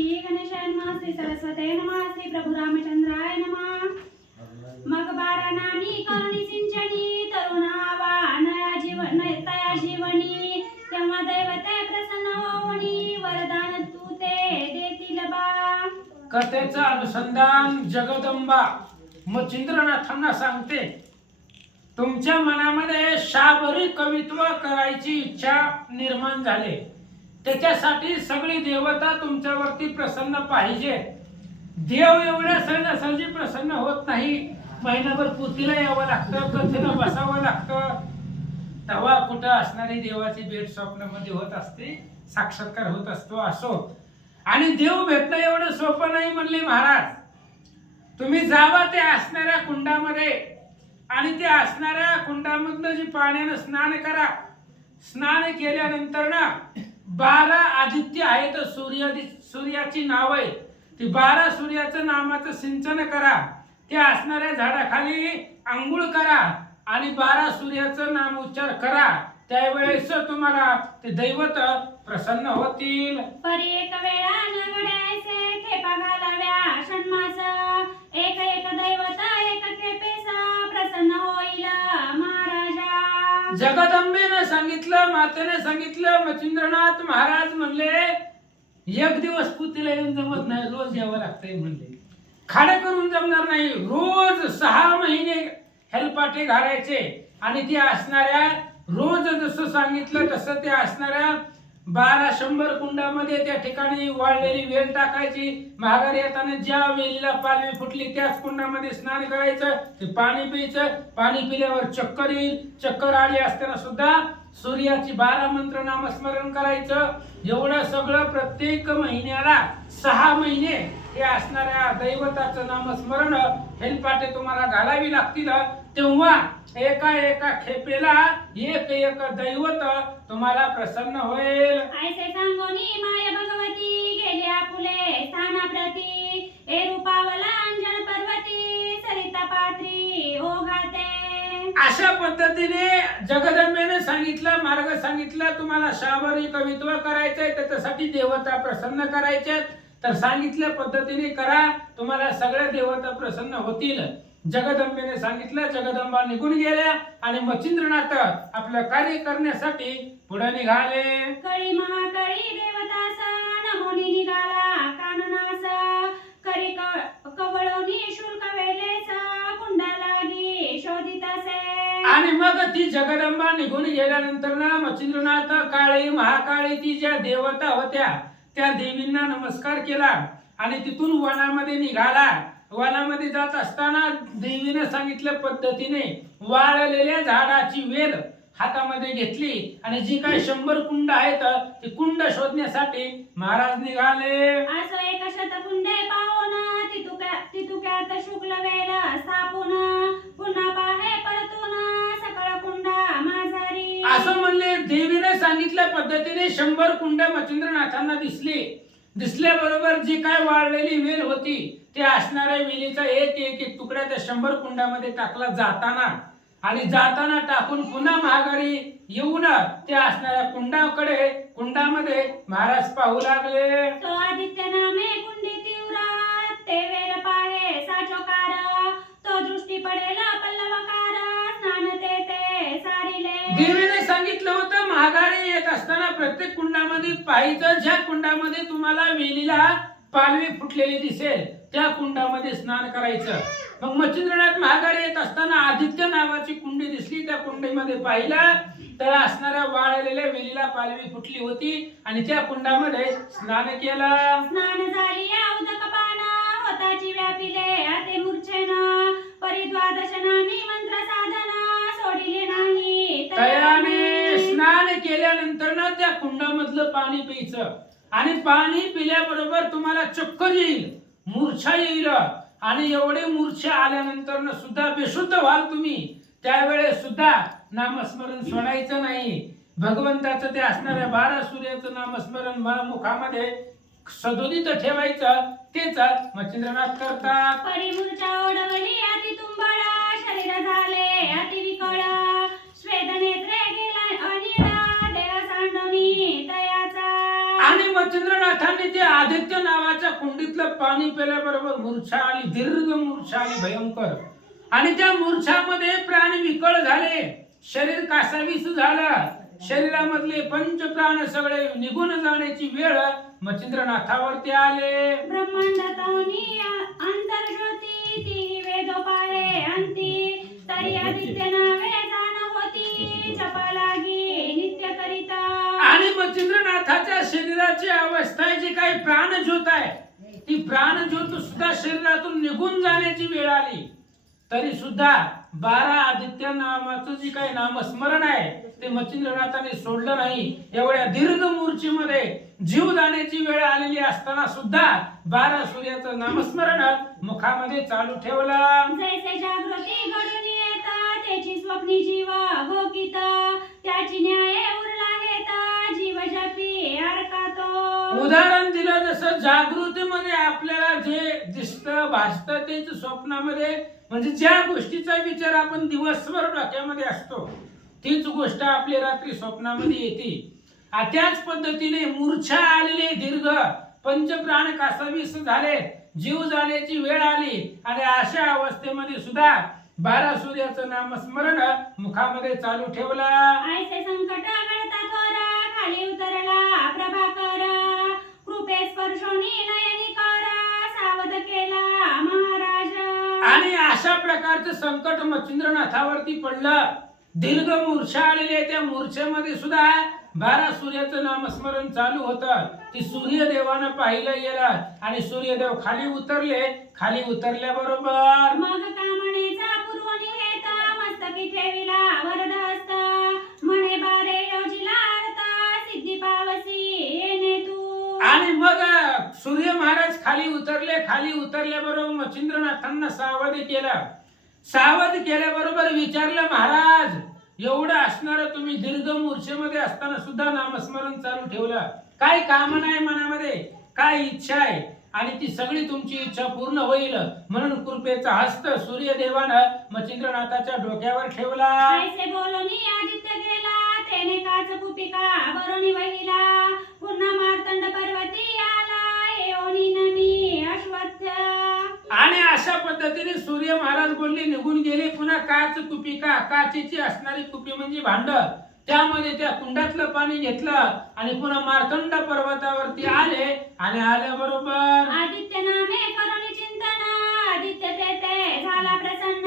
श्री गणेशाय नमः, श्री सरस्वती नमः, श्री प्रभु रामचंद्राय नमः। मग बारा नामी करुणी सिंचनी तरुणावा नया जीवन तया जीवनी, तेव्हा दैवते प्रसन्न होऊनी वरदान तू ते देतील बा। कथेचं अनुसंधान जगदंबा मच्छिंद्रनाथांना सांगते, तुमच्या मनामध्ये शाबरी कवित्व करायची इच्छा निर्माण झाली, त्याच्यासाठी सगळी देवता तुमच्यावरती प्रसन्न पाहिजे। देव एवढ्या सहजासहजी प्रसन्न होत नाही, महिनाभर पुतीला यावं लागतं, कथेला बसावं लागतं, तेव्हा कुठं असणारी देवाची भेट स्वप्नामध्ये होत असते, साक्षात्कार होत असतो असो। आणि देव भेटणं एवढं सोपं नाही म्हणले महाराज। तुम्ही जावा ते असणाऱ्या कुंडामध्ये आणि ते असणाऱ्या कुंडामधलं जी पाण्यानं स्नान करा। स्नान केल्यानंतर ना 12 आदित्य आहेत, सूर्याची नाव आहे, ती 12 सूर्याचं नामाचं सिंचन करा। ते असणाऱ्या झाडाखाली आंघोळ करा आणि 12 सूर्याचं नाम उच्चार करा, त्यावेळेस तुम्हाला ते दैवत प्रसन्न होतील। परी एक वेळा न घडायचे खेपा घालाव्या षण्मास, एक एक दैवत एक खेपेसा प्रसन्न होईल महाराजा। जगदंबेने सांगितलं, मातेने सांगितलं, मच्छिंद्रनाथ महाराज म्हणले एक दिवस पुतीला येऊन जमत नाही, रोज यावं लागतंय म्हणले। खाडे करून जमणार नाही, रोज 6 महिने हेलपाटे घालायचे आणि ते असणाऱ्या रोज जसं सांगितलं तसं ते असणाऱ्या 1200 कुंडामध्ये त्या ठिकाणी वाळलेली वेल टाकायची। माघारी येताना ज्या वेलीला पालवी फुटली त्याच कुंडामध्ये स्नान करायचं, ते पाणी प्यायचं। पाणी पिल्यावर चक्कर येईल, चक्कर आली असताना सुद्धा सूर्याची 12 मंत्र नामस्मरण करायचं। एवढं सगळं प्रत्येक महिन्याला 6 महिने हे असणाऱ्या दैवताचं नामस्मरण हेलपाटे तुम्हाला घालावी लागतील, तेव्हा एका एका खेपेला एक एक दैवत तुम्हाला प्रसन्न होईल। ऐसे सांगोनी माय भगवती गेल्या फुले स्थानाप्रती, ए रूपावला अंजन पर्वती सरिता पात्री ओघाते। अशा पद्धतीने जगदंबेने सांगितलं, मार्ग सांगितला, तुम्हाला शाबरी कवित्व करायचंय, त्याच्यासाठी देवता प्रसन्न करायचे, तर सांगितल्या पद्धतीने करा, तुम्हाला सगळ्या देवता प्रसन्न होतील। जगदंबेने सांगितलं, जगदंबा निघून गेल्या आणि मच्छिंद्रनाथ आपलं कार्य करण्यासाठी पुढे निघाले। कळी महाकळी देवतास नमोनी निघाला काननास, करी कवळोनी शुल्क वेलेस कुंडा लागी शोधितासे। आणि मग ती जगदंबा निघून गेल्यानंतर ना मच्छिंद्रनाथ काळी महाकाळी ती ज्या देवता होत्या त्या देवींना नमस्कार केला आणि तिथून वनामध्ये निघाला। वनामध्ये जात असताना देवीने सांगितल्या पद्धतीने वाळलेल्या झाडाची वेल हातामध्ये घेतली आणि जी काही 100 कुंड आहेत ती कुंड शोधण्यासाठी महाराज निघाले। असं एक शतकुंडे पाहून तितुक्यात शुक्ल वेल स्थापून, पुन्हा पाहे परतून सकळ कुंडा माझारी। असं म्हणले देवीने सांगितल्या पद्धतीने 100 कुंड मच्छिंद्रनाथांना दिसल्याबरोबर जी काय वाळलेली वेल होती ते असणाऱ्या वेलीचा एक तुकडा त्या 100 कुंडामध्ये टाकला जाताना, आणि जाताना टाकून पुन्हा महागारी येऊन ते असणाऱ्या कुंडामध्ये महाराज पाहू लागले। तो आदित्य नामे कुंडी तीव्र, ते वेल पाहे साचोकार, तो दृष्टी पडेल पल्लवकार, स्नान ते सारिले। देवीने सांगितलं होतं महागारी येत असताना प्रत्येक कुंडामध्ये पाहायचं, ज्या कुंडामध्ये तुम्हाला वेलीला पालवी फुटलेली दिसेल त्या कुंडामध्ये स्नान करायचं। मग मच्छिंद्रनाथ महागारी येत असताना आदित्य नावाची कुंडी दिसली, त्या कुंडीमध्ये पाहिलं तर असणाऱ्या वाळलेल्या वेलीला पालवी फुटली होती आणि त्या कुंडामध्ये स्नान केलं। स्नान झाली उदक पान होताची व्यापिले अते मूर्छेन, परिद्वादश नामी मंत्र साधना सोडिले नाही तयाने। स्नान केल्यानंतर ना त्या कुंडामधलं पाणी प्यायचं आणि पाणी पिल्याबरोबर तुम्हाला चक्कर येईल, मूर्छा येईल, आणि एवढे मूर्छा आल्यानंतर सुद्धा बेशुद्ध व्हाल तुम्ही, त्यावेळेस सुद्धा नामस्मरण सोडायचं नाही। भगवंताचं ते असणाऱ्या 12 सूर्याचं नामस्मरण मुखामध्ये सदोदित ठेवायचं, तेच मच्छिंद्रनाथ करतात। परिमूर्छा ओढवली अति तुंबळ, शरीर झाले अति विकळ, श्वेत नेत्रे गेला अनिळा, देह सांडोनी तयाचा। आणि मच्छिंद्रनाथांनी ते आदित्य नावाचे तिथलं पाणी प्याल्याबरोबर मूर्छा आली, दीर्घ मूर्छा आली भयंकर. आणि त्या मूर्छामध्ये प्राण विकळ झाले, शरीर कासावीस झालं, शरीरामधले पंच प्राण सगळे निघून जाण्याची वेळ मच्छिंद्रनाथावरती आले. ब्रह्मांडातवनी अंतर्ज्योती ती वेदोपाये अंती तरी आदित्य नावे जाण होती जपा लागी नित्य करिता. आणि मच्छिंद्रनाथाच्या शरीराची अवस्था आहे, जी काही प्राणज्योत आहे, ती प्राणज्योत सुद्धा शरीरातून निघून जाण्याची वेळ आली. तरी सुद्धा 12 आदित्य नामाचं जे काही नामस्मरण आहे ते मच्छिंद्रनाथाने सोडलं नाही. एवढ्या दीर्घ मूर्छेमध्ये जीव जाण्याची वेळ आलेली असताना सुद्धा 12 सूर्याचं नामस्मरण मुखामध्ये चालू ठेवलं. जैसे जागृती घडून येता त्याची स्वप्नी जीव भोगिता त्याची न्याय उरला हेता जीव जपी अडकातो. उदाहरण दिलं जसं जागृतीमध्ये आपल्याला जे दिसतं भासतं तेच स्वप्नामध्ये, म्हणजे ज्या गोष्टीचा विचार आपण दिवसभर डोक्यामध्ये असतो तीच गोष्ट आपली रात्री स्वप्नामध्ये येते. त्याच पद्धतीने मूर्छा आलेले दीर्घ पंचप्राण कासावीस झाले, जीव जाण्याची वेळ आली आणि अशा अवस्थेमध्ये सुद्धा 12 सूर्याचं नामस्मरण मुखामध्ये चालू ठेवला. ऐसे संकट घडता थोरा खाली उतरला प्रभाकर कृपे स्पर्शोनी नयनी करा सावध केला महाराज. आणि अशा प्रकारचं संकट मच्छिंद्रनाथावरती पडलं. दीर्घ मूर्छा आलेली आहे, त्या मूर्छेमध्ये सुद्धा 12 सूर्याचं नामस्मरण चालू होतं. ती सूर्यदेवानं पाहिलं गेलं आणि सूर्यदेव खाली उतरले. खाली उतरल्याबरोबर मग कामणेचा पूर्व निहेता मस्तकी ठेविला वरद हस्त म्हणे बारे योजिला अर्थ सिद्धी पावसी येणे तू. आणि मग सूर्य महाराज खाली उतरले. खाली उतरल्याबरोबर मच्छिंद्रनाथांना सावध केलं. सावध केल्याबरोबर विचारलं, महाराज एवढं असणार तुम्ही दीर्घ मूर्छेमध्ये असताना सुद्धा नामस्मरण चालू ठेवलं, काय कामना आहे मनामध्ये, काय इच्छा आहे, आणि ती सगळी तुमची इच्छा पूर्ण होईल म्हणून कृपेचा हस्त सूर्यदेवानं मच्छिंद्रनाथाच्या डोक्यावर ठेवला. ऐसे बोलूनी आदित्य गेला तेने काच कुपिका बरोनी वहिला पुन्हा मार्तंड पर्वती आला येऊनी नमी अश्वत्थ. आणि अशा पद्धतीने सूर्य महाराज बोलले, निघून गेले. पुन्हा काच कुपिका, काचेची असणारी कुपी म्हणजे भांड, त्यामध्ये त्या कुंडातलं पाणी घेतलं आणि पुन्हा मार्तंड पर्वतावरती आले. आणि आल्याबरोबर आदित्य नामे करुणी चिंतन आदित्य तेथे झाला प्रसन्न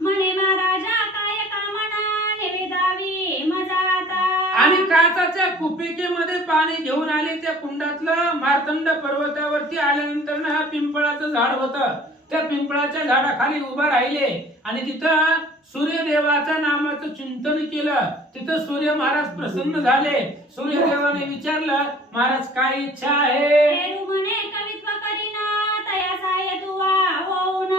म्हणे महाराजा काय कामना निवेदावी मजा आता. आणि काचाच्या कुपिकेमध्ये पाणी घेऊन आले. त्या कुंडातलं मार्तंड पर्वतावरती आल्यानंतर ना पिंपळाचं झाड होतं, त्या पिंपळाच्या झाडाखाली उभा राहिले आणि तिथं सूर्यदेवाच्या नामाचं चिंतन केलं. तिथं सूर्य महाराज प्रसन्न झाले. सूर्यदेवाने विचारलं, महाराज काय इच्छा आहे. हेरू म्हणे कवित्व करीना तया साय तुवा होऊन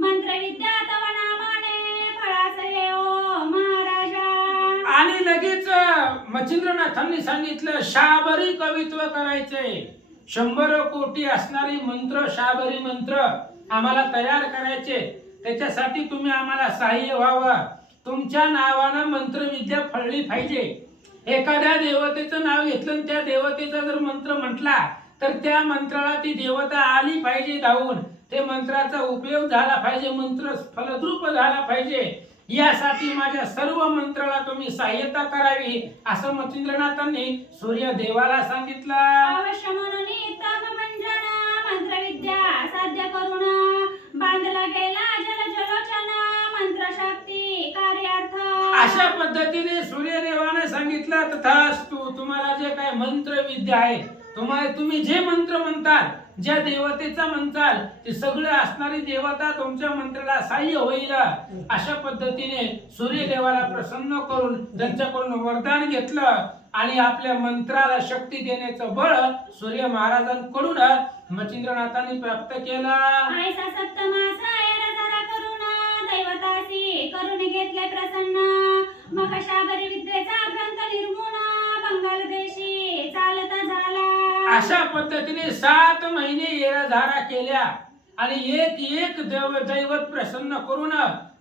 मंत्रविद्या तव नामाने फळास येओ महाराजा. आणि लगेच मच्छिंद्रनाथांनी सांगितलं, शाबरी कवित्व करायचंय. 100 कोटी असणारी मंत्र, शाबरी मंत्र आम्हाला तयार करायचे. त्याच्यासाठी तुम्ही आम्हाला सहाय्य व्हावं. तुमच्या नावानं मंत्रविद्या फळली पाहिजे. एखाद्या देवतेचं नाव घेतलं आणि त्या देवतेचा जर मंत्र म्हटला तर त्या मंत्राला ती देवता आली पाहिजे धावून. ते मंत्राचा उपयोग झाला पाहिजे, मंत्र फलद्रूप झाला पाहिजे. यासाठी माझ्या सर्व मंत्राला तुम्ही सहाय्यता करावी असं मच्छिंद्रनाथांनी सूर्यदेवाला सांगितलं. अवश्य म्हणून तम मंजन मंत्रविद्या साध्य करून बांधला गेला जलजलोचन मंत्रशक्ती कार्यार्थ. अशा पद्धतीने सूर्यदेवाने सांगितलं, तथास्तु. तुम्हाला जे काय मंत्रविद्या आहे, तुम्ही जे मंत्र म्हणताल, ज्या देवतेचा म्हणताल, ते सगळं असणारी देवता तुमच्या मंत्राला सहाय्य होईल. अशा पद्धतीने सूर्यदेवाला प्रसन्न करून त्यांच्याकडून वरदान घेतलं आणि आपल्या मंत्राला शक्ती देण्याचं बळ सूर्य महाराजांकडून मच्छिंद्रनाथांनी प्राप्त केलं. ऐसा सप्तमास जरा करून दैवतासी करून घेतले प्रसन्न मग शाबरी विद्येचा ग्रंथ निर्मूळ बंगाल देशी चालत झाला. अशा पद्धतीने 7 महिने येराझारा केल्या आणि एक दैवत प्रसन्न करून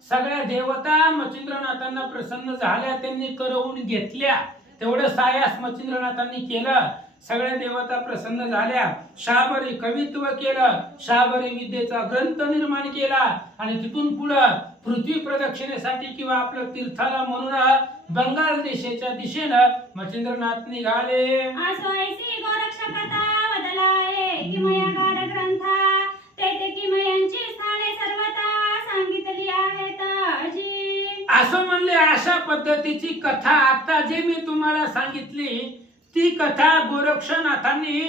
सगळ्या देवता मच्छिंद्रनाथांना प्रसन्न झाल्या, त्यांनी करवून घेतल्या. तेवढं सायास मच्छिंद्रनाथांनी केलं. सगळ्या देवता प्रसन्न झाल्या. शाबरी कवित्व केलं, शाबरी विद्येचा ग्रंथ निर्माण केला आणि तिथून पुढं पृथ्वी प्रदक्षिणेसाठी किंवा आपलं तीर्थाला म्हणून बंगाल देशाच्या दिशेनं मच्छिंद्रनाथ निघाले. असो ऐसी गोरक्ष कथा वदलाये किमयागार ग्रंथा तेथे किमयांची स्थाने सर्वथा सांगितली आहेत जी. असं म्हणले अशा पद्धतीची कथा आता जे मी तुम्हाला सांगितली ती कथा गोरक्षनाथांनी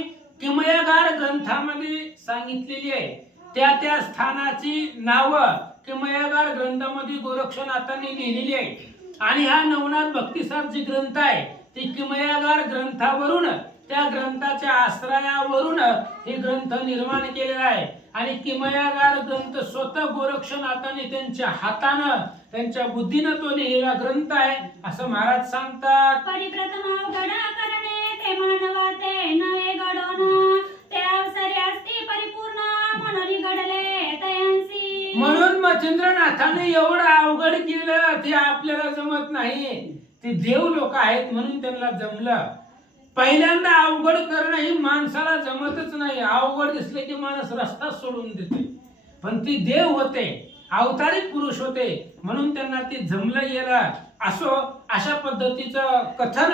किमयागार ग्रंथामध्ये सांगितलेली आहे. त्या त्या स्थानाची नावं किमयागार ग्रंथामध्ये गोरक्षनाथांनी लिहिलेली आहे. आणि हा नवनाथ भक्तिसार जी ग्रंथ आहे ती किमयागार ग्रंथावरून त्या ग्रंथाच्या आश्रयावरून हे ग्रंथ निर्माण केलेला आहे. आणि किमयागार ग्रंथ स्वतः गोरक्षनाथांनी त्यांच्या हातानं त्यांच्या बुद्धीनं तो लिहिलेला ग्रंथ आहे असं महाराज सांगतात. परिप्रथम अवघड करणे ते मानवा ते नवे घडोन ते अवसरे असती परिपूर्ण म्हणून घडले तयांसी. म्हणून मच्छिंद्रनाथाने एवढं अवघड केलं ते आपल्याला जमत नाही. ते देव लोक आहेत म्हणून त्यांना जमलं. पहिल्यांदा अवघड करणं ही माणसाला जमतच नाही. अवघड दिसले की माणूस रस्ता सोडून देते. पण ती देव होते, अवतारिक पुरुष होते म्हणून त्यांना ते जमलं गेलं. असो अशा पद्धतीचं कथन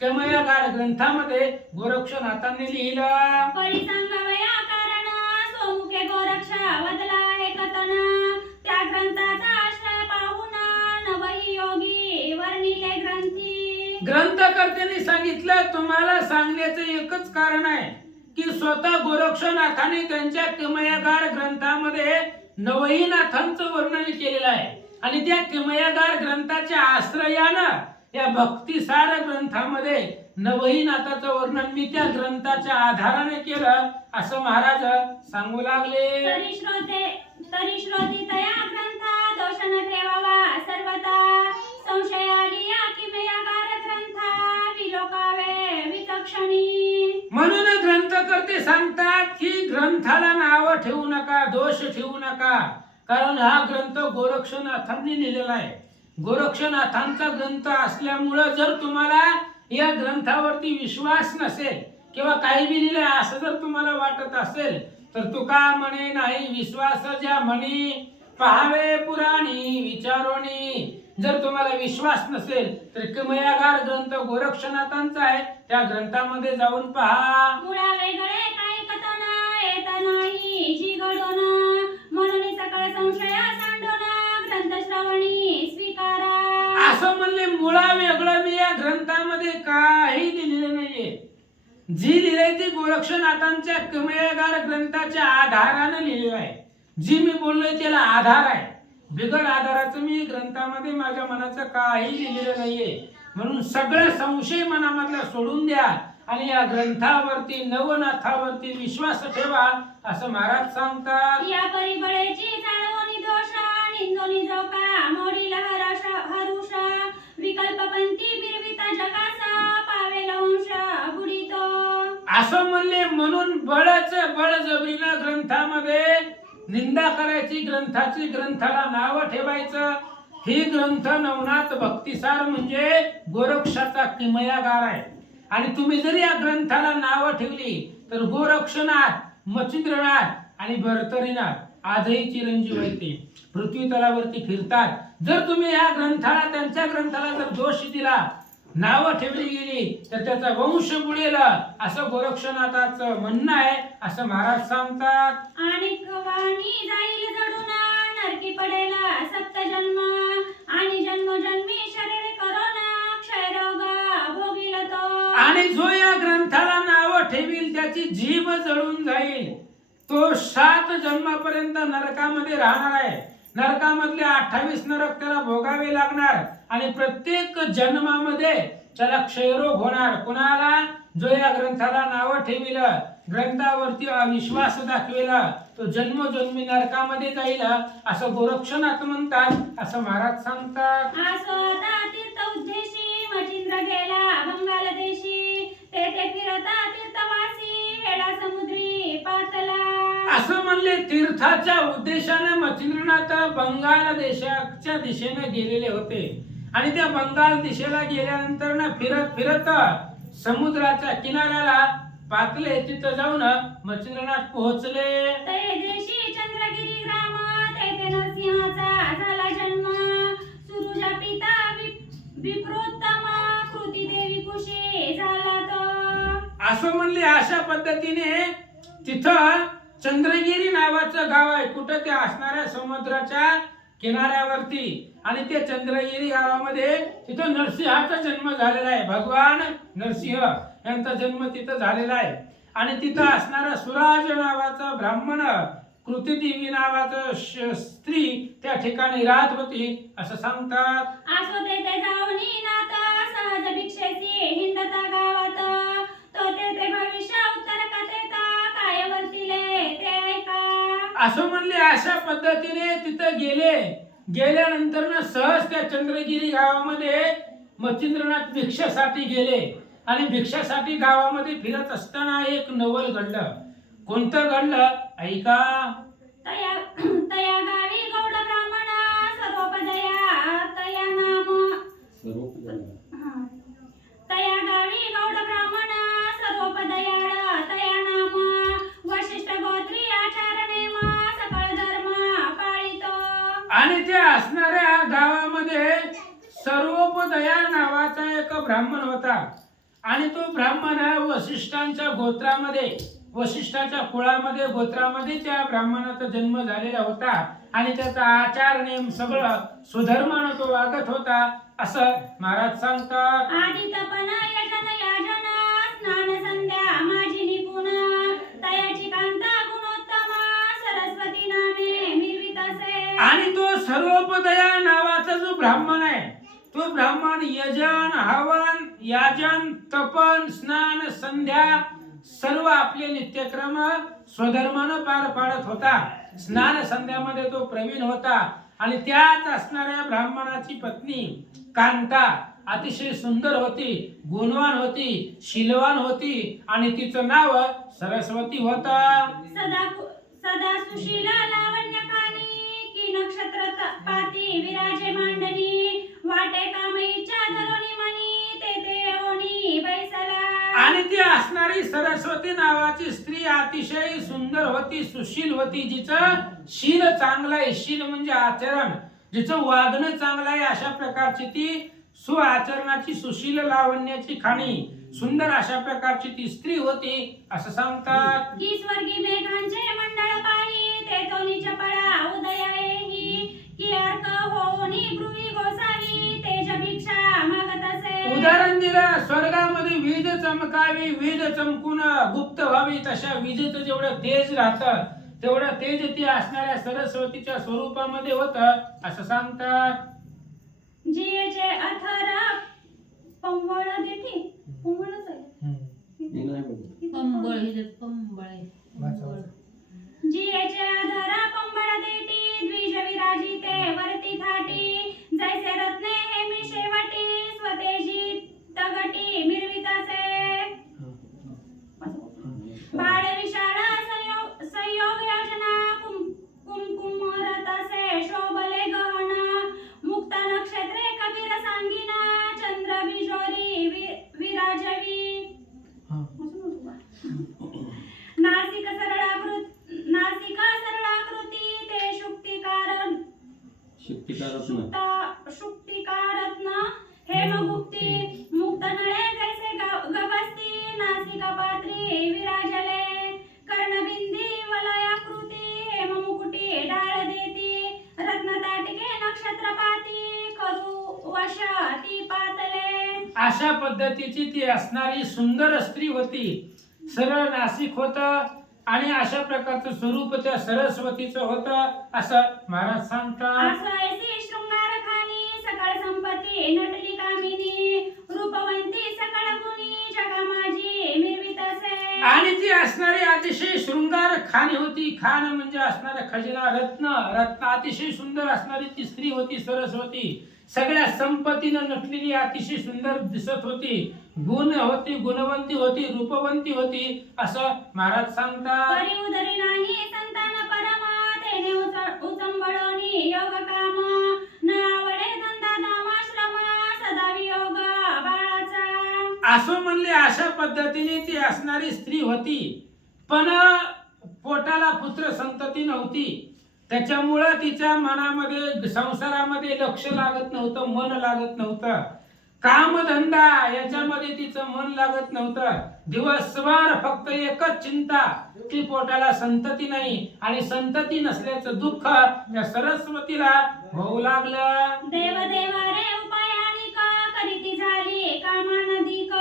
किमयागार ग्रंथामध्ये गोरक्षनाथांनी लिहिलं. परिसंगवया कारण सोमुखे गोरक्ष वदला हे कथन त्या ग्रंथाचा आश्रय पाहून नवही योगी वर्णिले ग्रंथी. ग्रंथकर्त्यांनी सांगितलं तुम्हाला सांगण्याचं एकच कारण आहे की स्वतः गोरक्षनाथांनी त्यांच्या किमयागार ग्रंथामध्ये नवहीनाथांचं वर्णन केलेलं आहे. आणि त्या किमयागार ग्रंथाच्या आश्रयानं या भक्तिसार ग्रंथामध्ये नवहीनाथाचं वर्णन मी त्या ग्रंथाच्या आधाराने केलं असं महाराज सांगू लागले. तरी श्रोती तया ग्रंथा दोष न ठेवावा सर्वथा संशय आली या किमयागार ग्रंथा विलोकावे विचक्षणी. म्हणून ग्रंथकर्ते सांगतात की ग्रंथाला नाव ठेवू नका, दोष ठेवू नका. कारण हा ग्रंथ गोरक्षनाथांनी लिहिलेला आहे. गोरक्षनाथांचा ग्रंथ असल्यामुळं जर तुम्हाला या ग्रंथावरती विश्वास नसेल किंवा काही बी लिहिलं असं जर तुम्हाला वाटत असेल तर तुका म्हणे नाही विश्वास ज्या म्हणी पहावे पुराणी विचारोणी. जर तुम्हाला विश्वास नसेल तर किमयागार ग्रंथ गोरक्षनाथांचा आहे, त्या ग्रंथामध्ये जाऊन पहा. मुळा वेगळे काही कथन येत नाही जी घडोन म्हणून सकळ संशय सांडोन ग्रंथ श्रवणी स्वीकारा. असं म्हणले मुळा वेगळं मी या ग्रंथामध्ये काही लिहिलेलं नाहीये. जी लिहिलंय ती गोरक्षनाथांच्या किमयागार ग्रंथाच्या आधाराने लिहिलेलं आहे. जी मी बोललोय त्याला आधार आहे. बिगर आधाराचं मी ग्रंथामध्ये माझ्या मनाचं काही लिहिलेलं नाहीये. म्हणून सगळं संशय मनामधला सोडून द्या आणि या ग्रंथावरती नवनाथावरती विश्वास ठेवा असं महाराज सांगतात. या परिबळेची जाणवणी दोष निंदोनी जोका मोडील हरुष विकल्पपंथी बिरविता जगासा पावेल अंश बुडितो. असं म्हणले म्हणून बळजबरीनं ग्रंथामध्ये निंदा करायची, ग्रंथाला नाव ठेवायचं. ही ग्रंथ नवनाथ भक्तिसार म्हणजे गोरक्षाचा किमयागार आहे. आणि तुम्ही जर या ग्रंथाला नाव ठेवली तर गोरक्षनाथ, मच्छिंद्रनाथ आणि भर्तरीनाथ आजही चिरंजीव आहेत, ते पृथ्वी तलावरती फिरतात. जर तुम्ही या ग्रंथाला त्यांच्या ग्रंथाला जर दोष दिला, नावं ठेवली गेली तर त्याचा वंश बुडेल असं गोरक्षनाथाचं म्हणणं आहे असं महाराज सांगतात. आणि कवानी जाईल जडून नरकी पडेल सप्त जन्म आणि जन्मोजन्मी शरीर करोना क्षयरोग भोगील तो. आणि जो या ग्रंथाला नाव ठेवील त्याची जीभ जळून जाईल. तो 7 जन्मापर्यंत नरकामध्ये राहणार आहे. नरकामधले 28 नरक त्याला भोगावे लागणार आणि प्रत्येक जन्मामध्ये त्याला क्षयरोग होणार. कुणाला? जो या ग्रंथाला नाव ठेवील, ग्रंथावरती अविश्वास दाखवेल तो जन्मोजन्मी नरकामध्ये जाईल असं गोरक्षनाथ म्हणतात असं महाराज सांगतात. तीर्थ उद्देशी मचिंद्र गेला बंगाल देशी तेथे फिरता तीर्थवासी हेला समुद्री पातला. असं म्हणले तीर्थाच्या उद्देशाने मच्छिंद्रनाथ बंगाल देशाच्या दिशेने गेलेले होते. आणि त्या बंगाल दिशेला गेल्यानंतर ना फिरत फिरत समुद्राच्या किनाऱ्याला पातले तिथं जाऊन मच्छिंद्रनाथ पोहोचले. ते देशी चंद्रगिरी ग्राम तेथे नरसिंहाचा झाला जन्म. सुरुजा पिता विप्रोत्तम कृती देवी कुशी झाला तो. असं म्हणले. अशा पद्धतीने तिथं चंद्रगिरी नावाचं गाव आहे. कुठं ते असणाऱ्या समुद्राच्या किनाऱ्यावरती. आणि ते चंद्रगिरी गावामध्ये तिथं नरसिंहाचा जन्म झालेला आहे. भगवान नरसिंह यांचा जन्म तिथं झालेला आहे. आणि तिथं असणारा सुराज नावाचा ब्राह्मण कृतीदेवी नावाचं स्त्री त्या ठिकाणी राहत होती असं सांगतात. असो तेथे जाऊनी नाथ सहज भिक्षेसी हिंदता गावात. तो तेथे भविष्य उत्तर कथेत काय वर्तिले ते ऐका. असं म्हणले. अशा पद्धतीने तिथं गेल्यानंतर ना सहज त्या चंद्रगिरी गावामध्ये मच्छिंद्रनाथ भिक्षेसाठी गेले. आणि भिक्षेसाठी गावामध्ये फिरत असताना एक नवल घडलं. कोणतं घडलं ऐका. तया गावी गौड ब्राह्मण सर्वोपदया तया नाम. तया गावी गौड ब्राह्मण सर्वोपदया तया नाम. वशिष्ठ गोत्री आचार नेम सकळ धर्म पाळितो. आणि त्या असणाऱ्या गावामध्ये सर्वोपदया नावाचा एक ब्राह्मण होता. आणि तो ब्राह्मण वशिष्ठांच्या गोत्रामध्ये वशिष्ठाच्या कुळामध्ये गोत्रामध्ये त्या ब्राह्मणाचा जन्म झालेला होता. आणि त्याचा आचार नेम सगळं सुधर्मानं तो वागत होता असं महाराज सांगतात. आदि तपन यजन याजन स्नान संध्या माझी निपुण. तयाची कांता गुणोत्तम सरस्वती नामे मिरवितसे. आणि तो सर्वोपदया नावाचा जो ब्राह्मण आहे तो ब्राह्मण यजन हवन याजन तपन स्नान संध्या सर्व आपले नित्यक्रम स्वधर्मानं पार पाडत होता. स्नान संध्यामध्ये तो प्रवीण होता. आणि त्याच असणाऱ्या ब्राह्मणाची पत्नी कांता अतिशय सुंदर होती, गुणवान होती, शीलवान होती. आणि तिचं नाव सरस्वती होता. सदा सुशील लावण्यकानी की नक्षत्र पाती विराजे मांडणी. वाटे कामईच्या धरोनी मनी तेथे ओणी बैसला. आणि ती असणारी सरस्वती नावाची स्त्री अतिशय सुंदर होती, सुशील होती. जिचं शील चांगलं आहे. शील म्हणजे आचरण. जिचं वागणं चांगलं आहे अशा प्रकारची ती सुआचरणाची सुशील लावण्याची खाणी सुंदर अशा प्रकारची ती स्त्री होती असं सांगतात. की स्वर्गी मेघांचे मंडळ पाही ते तोनी चपळा उदया येही. की अर्क होनी गृही गोसावी तेज भिक्षा मागत असे. उदाहरण दिलं. स्वर्गामध्ये वीज चमकावी, वीज चमकून गुप्त व्हावी तशा विजेचं जेवढं तेज राहतं तेवढं तेज ती असणाऱ्या सरस्वतीच्या स्वरूपामध्ये होतं असं सांगतात. जियेचे अथर पंवळ देती. पंवळच आहे. पंबळ हिजत पंबळ आहे. जियेचे अधर पंवळ देती द्विज विराजिते वरती थाटी. जैसे रत्ने हेमी शेवटी स्वतेजी तगटी मिरवितसे. बाळ विशाळ संयोग योजना कुंकुमरतसे शोभले गहन. मुक्त नक्षत्रे कबीर सांगिना चंद्र बिजोरी विराजवी. नासिक सरळाकृती ते शुक्तिकारत्न हेमगुप्ती. मुक्त नळे जैसे गवस्ती नासिका पात्री विराजले. कर्णबिंदी वलयाकृती हेममुकुटी डाळ देती. रत्नताटिके नक्षत्रपाती करू वश ती पातले. अशा पद्धतीची ती असणारी सुंदर स्त्री होती. सरळ नासिक होतं. आणि अशा प्रकारचं स्वरूप त्या सरस्वतीचं होतं असं महाराज सांगतात. असं ऐसी शृंगार खानी सकळ संपत्ती नटली कामिनी. रूपवंती सकळ गुणी जगा माझी मिरवितसे. आणि ती असणारी अतिशय शृंगार खाणी होती. खान म्हणजे असणारा खजिना रत्न अतिशय सुंदर असणारी ती स्त्री होती सरस्वती. सगळ्या संपत्तीनं नटलेली अतिशय सुंदर दिसत होती. गुण होती, गुणवंती होती, रूपवंती होती असं महाराज सांगतात. परी उदरी नाही संतान परम तेने उचंबळणी योग काम. न आवडे धंदा दामाश्रम सदा वियोग बाळाचा. असं म्हणले अशा पद्धतीने ती असणारी स्त्री होती, पण पोटाला पुत्र संतती नव्हती. त्याच्यामुळं तिच्या मनामध्ये संसारामध्ये लक्ष लागत नव्हतं, मन लागत नव्हतं. कामधंदा याच्यामध्ये तिचं मन लागत नव्हतं. दिवसभर फक्त एकच चिंता की पोटाला संतती नाही, आणि संतती नसल्याचं दुःख त्या सरस्वतीला होऊ लागलं. देव देवा रे उपायानिक करीती झाली कामानधिक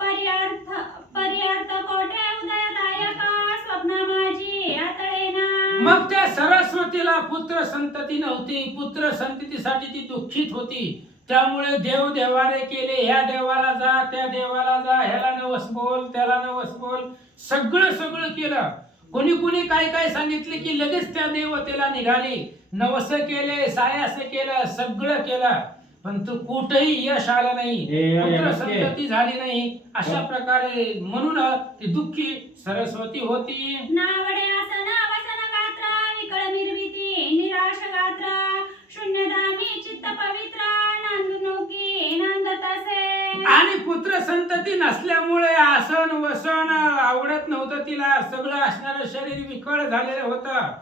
पर्यार्थ कोठे उदयदायक स्वप्न माझी आतळेना. मग त्या सरस्वतीला पुत्र संतती नव्हती, पुत्र संततीसाठी ती दुःखित होती. त्यामुळे देव देवारे केले, ह्या देवाला जा, त्या देवाला जा, ह्याला नवस बोल, त्याला नवस बोल, सगळं केलं. कोणी काय काय सांगितले की लगेच त्या देवतेला निघाली, नवस केले, सायास केलं, सगळं केलं, पण तू कुठेही यश आलं नाही, पुत्र संतती झाली नाही. अशा प्रकारे म्हणून ती दुःखी सरस्वती होती. नावडे आसन वसन गात्र विकळ निर्मिती निराश गात्र शून्यदामी चित्त पवित्र नांदुनुकी नांदत असे. आणि पुत्र संतती नसल्यामुळे आसन वसन आवडत नव्हतं तिला. सगळं असणारं शरीर विकळ झालेलं होतं.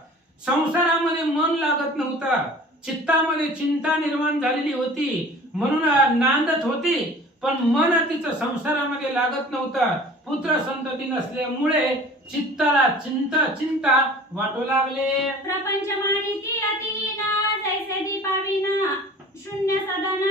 संसारामध्ये मन लागत नव्हतं. चित्तामध्ये चिंता निर्माण झालेली होती, म्हणून नांदत होती, पण मन तिचं संसारामध्ये लागत नव्हतं. पुत्र संतती नसल्यामुळे चित्ताला चिंता वाटू लागले. प्रपंच मानिती अतिहीन जैसे दीपाविना शून्य सदन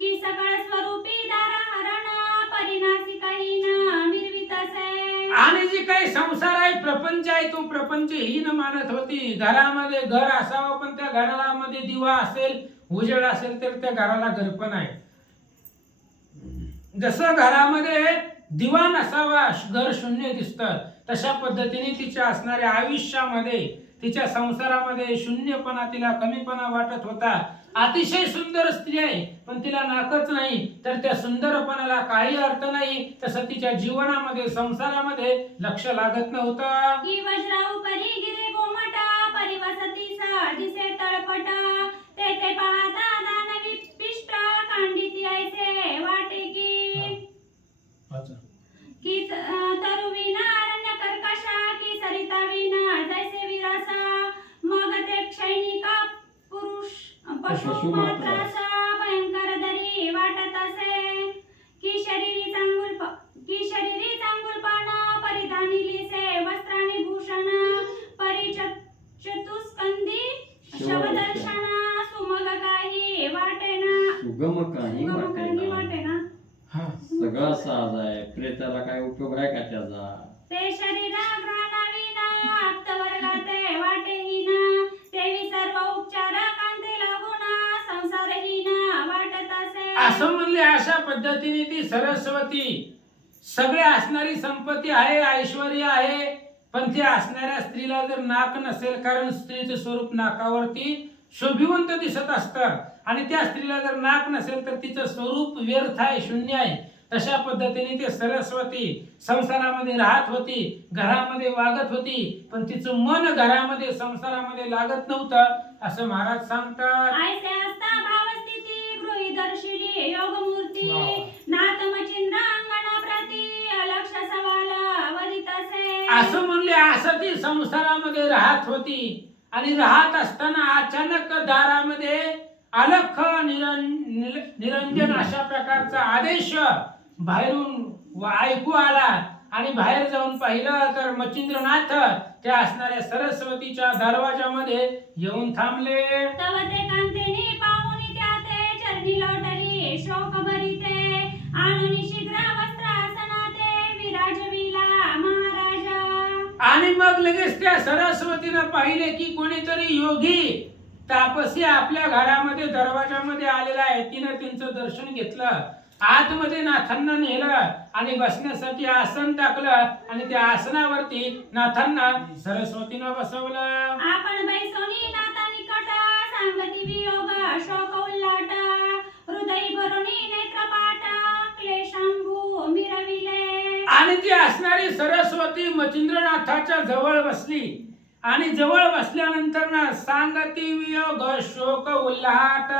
की सकळ स्वरूपी दार हरण परिणासी काही निर्वित असे. आणि जी काही संसार आहे, प्रपंच आहे, तो प्रपंचहीन मानत होती. घरामध्ये घर असावं, पण त्या घरामध्ये दिवा असेल, उजेड असेल, तर त्या घराला घरपण आहे. जसं घरामध्ये दिवा नसावा, घर शून्य दिसतं, तशा पद्धतीने तिच्या असणाऱ्या आयुष्यामध्ये, तिच्या संसारामध्ये शून्यपणा, तिला कमीपणा वाटत होता. अतिशय सुंदर स्त्री आहे, पण तिला नाकच नाही, तर त्या सुंदरपणाला काही अर्थ नाही. तसं तिच्या जीवनामध्ये, संसारामध्ये लक्ष लागत नव्हतं. की वज्राऊ परी गिरे गोमट परिवसती दिसे तळपट ते पाहता दानवी पिष्ट कांडिती ऐसे वाटे की तरुविना अरण्य कर्कशा की सरिता विना जैसे विरासा मग ते क्षैनिका पुरुष पशु मात्रासा भयंकर दरी वाटत असे. की शरीरी चांगुलपण परिधानिली से वस्त्रानी भूषण परिचतुस्कंदी शवदर्शन सुमग काही वाटेना. सुगम काही वाटेना. वाटेना सगळा साज आहे, प्रेताला काय उपयोग आहे का त्याचा? ते शरीरा ग्रहणाविना आप्तवर्गाते वाटेहीन तेवी सर्व उपचार कांते लागून संसारहीन वाटत असे. असं म्हणले अशा पद्धतीने ती सरस्वती सगळे असणारी संपत्ती आहे, ऐश्वर्य आहे, पण ती असणाऱ्या स्त्रीला जर नाक नसेल, कारण स्त्रीचं स्वरूप नाकावरती शोभिवंत दिसत असतं, आणि त्या स्त्रीला जर नाक नसेल तर तिचं स्वरूप व्यर्थ आहे, शून्य आहे. तशा पद्धतीने ती सरस्वती संसारामध्ये राहत होती, घरामध्ये वागत होती, पण तिचं मन घरामध्ये, संसारामध्ये लागत नव्हतं, असं महाराज सांगतात. ऐसे असता भावस्थिती गृहीदर्शिनी योगमूर्ती नातमचिंद्र अंगण प्रती अलक्ष सवाल वदित असे. असं म्हणले असं ती संसारामध्ये राहत होती, आणि राहत असताना अचानक दारामध्ये अलख निरंजन अशा प्रकारचा आदेश बाहेरून ऐकू आला, आणि बाहेर जाऊन पाहिलं तर मच्छिंद्रनाथ त्या असणाऱ्या सरस्वतीच्या दरवाजामध्ये येऊन थांबले. तव ते कांतेने पाहुनी त्याते चरणी लोटली शोक भरिते आणून शीघ्र वस्त्रासनाते विराजविला महाराजा. आणि मग लगेच त्या सरस्वतीनं पाहिले की कोणीतरी योगी तापसी आपल्या घरामध्ये दरवाजामध्ये आलेला आहे. तिनं त्यांचं दर्शन घेतलं, आतमध्ये नाथांना नेलं आणि बसण्यासाठी आसन टाकलं, आणि त्या आसनावरती नाथांना सरस्वतीनं बसवलं. आपण बैसोनी नाता निकट सांगती वियोग शोक उल्लाट हृदय भरुनी नेत्रपाट क्लेशांभू मिरविले. आणि ती असणारी सरस्वती मच्छिंद्रनाथाच्या जवळ बसली, आणि जवळ बसल्यानंतर ना सांगती वियोग शोक उल्हाट,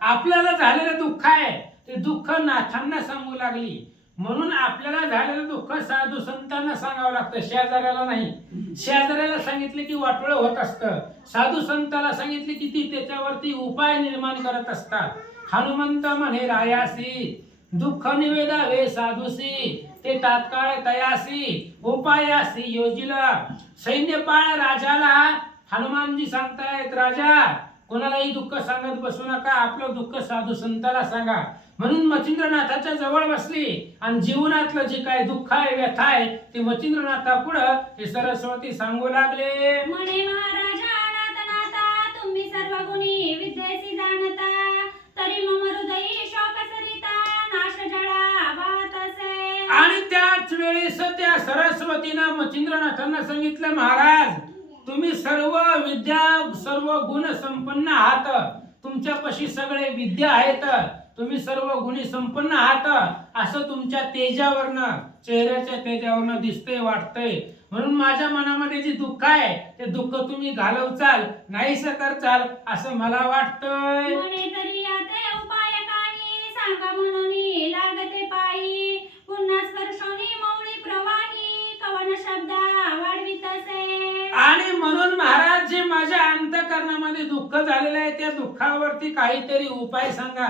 आपल्याला झालेलं दुःख आहे ते दुःख नाथांना सांगू लागली. म्हणून आपल्याला झालेलं दुःख साधू संतांना सांगावं लागतं, शेजाऱ्याला नाही. शेजाऱ्याला सांगितले की वाटोळं होत असतं, साधू संताला सांगितले की ती त्याच्यावरती उपाय निर्माण करत असतात. हनुमंत म्हणे रायासी, दुःख निवेदावे साधूसी, ते तात्काळ तयासी उपायासी योजिला. सैन्यपाळ राजाला हनुमानजी सांगतायत, राजा कोणालाही दुःख सांगत बसू नका, आपलं दुःख साधू संताला सांगा. म्हणून मच्छिंद्रनाथाच्या जवळ बसली आणि जीवनातलं जे काय दुःख आहे, व्यथा आहे, ते मच्छिंद्रनाथा पुढं ते सरस्वती सांगू लागले. म्हणे महाराजा नाथ नाथा, तुम्ही सर्व गुणी विद्येसी जाणता, तरी मम हृदयी शोक सरिता नाश जळा वाहत असे. आणि त्याच वेळेस त्या सरस्वतीनं मच्छिंद्रनाथांना सांगितलं, महाराज तुम्ही सर्व विद्या सर्व गुण संपन्न आहात, तुमच्यापाशी सगळे विद्या आहेत, तुम्ही सर्व गुणी संपन्न आहात, असं तुमच्या तेजावरनं चेहऱ्याच्या तेजावरनं दिसतंय वाटतंय. म्हणून माझ्या मनामध्ये जे दुःख आहे ते दुःख तुम्ही घालवचाल, नाहीस करचाल असं मला वाटतंय. म्हणे तरी याते उपाय काही, सांगा म्हणून लागते पायी, पुन्हा स्पर्शोनी मौळी प्रवाही, कवन शब्दा वाढवित असे. आणि म्हणून महाराज जे माझ्या अंतःकरणामध्ये दुःख झालेलं आहे त्या दुःखावरती काहीतरी उपाय सांगा,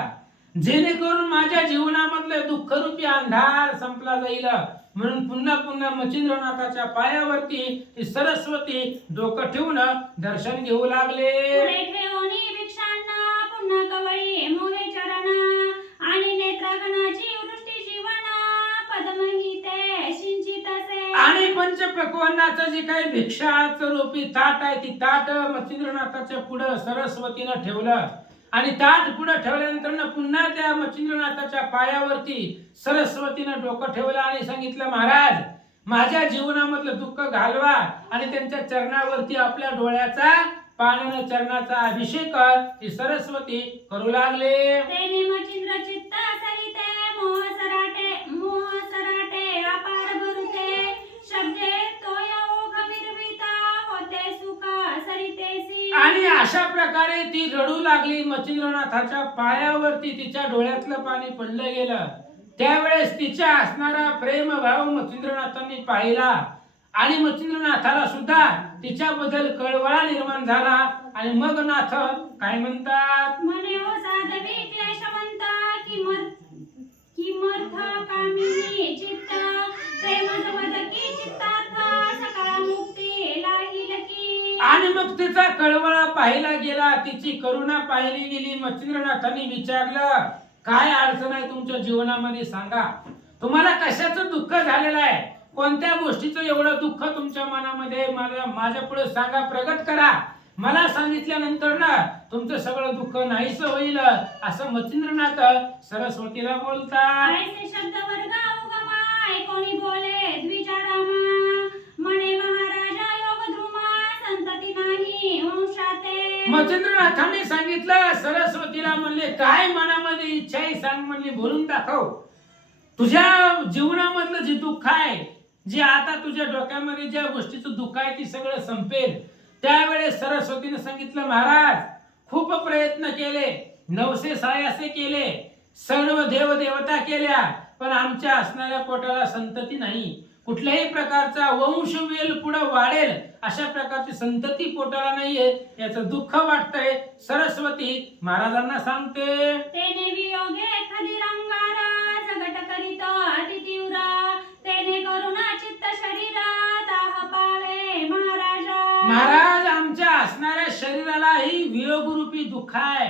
जेणेकरून माझ्या जीवनामधले दुःखरूपी अंधार संपला जाईल. म्हणून पुन्हा पुन्हा मच्छिंद्रनाथाच्या पायावरती ती सरस्वती डोकं ठेवून दर्शन घेऊ लागले. पुढे ठेवणी भिक्षांना, पुन्हा कवळी मोहे चरण, आणि नेत्रगणाची वृष्टी जीवन, पद्महिते सिंचित असे. आणि पंचपक्वान्नाचं जे काही भिक्षाचं रूपी ताट आहे, ती ताट मच्छिंद्रनाथाच्या पुढं सरस्वतीनं ठेवलं. आणि ताट पुढे ठेवल्यानंतर पुन्हा त्या मच्छिंद्रनाथाच्या पायावरती सरस्वतीनं डोकं ठेवलं आणि सांगितलं, महाराज माझ्या जीवनामधलं दुःख घालवा. आणि त्यांच्या चरणावरती आपल्या डोळ्याचा पाण्यानं चरणाचा अभिषेक ती सरस्वती करू लागले. तेने मच्छिंद्र चित्त सरिते, मोह सराटे अपार भरुते, शब्दे तोय ओघ विरविता, होते सुख सरितेसी. आणि अशा प्रकारे ती रडू लागली. मच्छिंद्रनाथाच्या पायावरती तिच्या डोळ्यातलं पाणी पडलं गेलं. त्यावेळेस तिच्या असणारा प्रेमभाव मच्छिंद्रनाथांनी पाहिला आणि मच्छिंद्रनाथाला सुद्धा तिच्याबद्दल कळवळा निर्माण झाला. आणि मग नाथ काय म्हणतात, म्हणे ओ साधवी क्लेशवंत, किमर्थ कामिनी चित्त, प्रेम जमदकी चित्तार्थ, सकाळ मुक्ती लाहील की. आणि मग तिचा कळवळा पाहिला गेला, तिची करुणा पाहिली गेली. मच्छिंद्रनाथांनी विचारलं, काय अडचण आहे तुमच्या जीवनामध्ये, सांगा तुम्हाला कशाचं दुःख झालेलं आहे, कोणत्या गोष्टीचं एवढं दुःख तुमच्या मनामध्ये, माझ्या पुढे सांगा, प्रगट करा. मला सांगितल्यानंतर ना तुमचं सगळं दुःख नाहीस होईल असं मच्छिंद्रनाथ सरस्वतीला बोलतात. ऐसे शब्द वर्ग उगमा, कोणी बोले द्विचारामा, म्हणे महाराजा योग ध्रुमा, संतती नाही वंशाते. मच्छिंद्रनाथांनी सांगितलं, सरस्वतीला म्हणले, काय मनामध्ये इच्छा आहे सांग, म्हणले बोलून दाखव. तुझ्या जीवनामधलं जे दुःख आहे, जे आता तुझ्या डोक्यामध्ये ज्या गोष्टीचं दुःख आहे ती सगळं संपेल. त्यावेळेस सरस्वतीने सांगितलं, महाराज खूप प्रयत्न केले, 900 सायासे केले, सर्व देव देवता केल्या, पण आमच्या असणाऱ्या पोटाला संतती नाही. कुठल्याही प्रकारचा वंशवेल पुढे वाढेल अशा प्रकारची संतती पोटाला नाहीये, याचं दुःख वाटतंय. सरस्वती महाराजांना सांगते, तेने वियोगे खदिरंगारा, जगट करीत अति तीव्र, तेने करुणा चित्त शरीरा, दाह पावे महाराजा. महाराज आमच्या असणाऱ्या शरीरालाही वियोगरूपी दुःख आहे.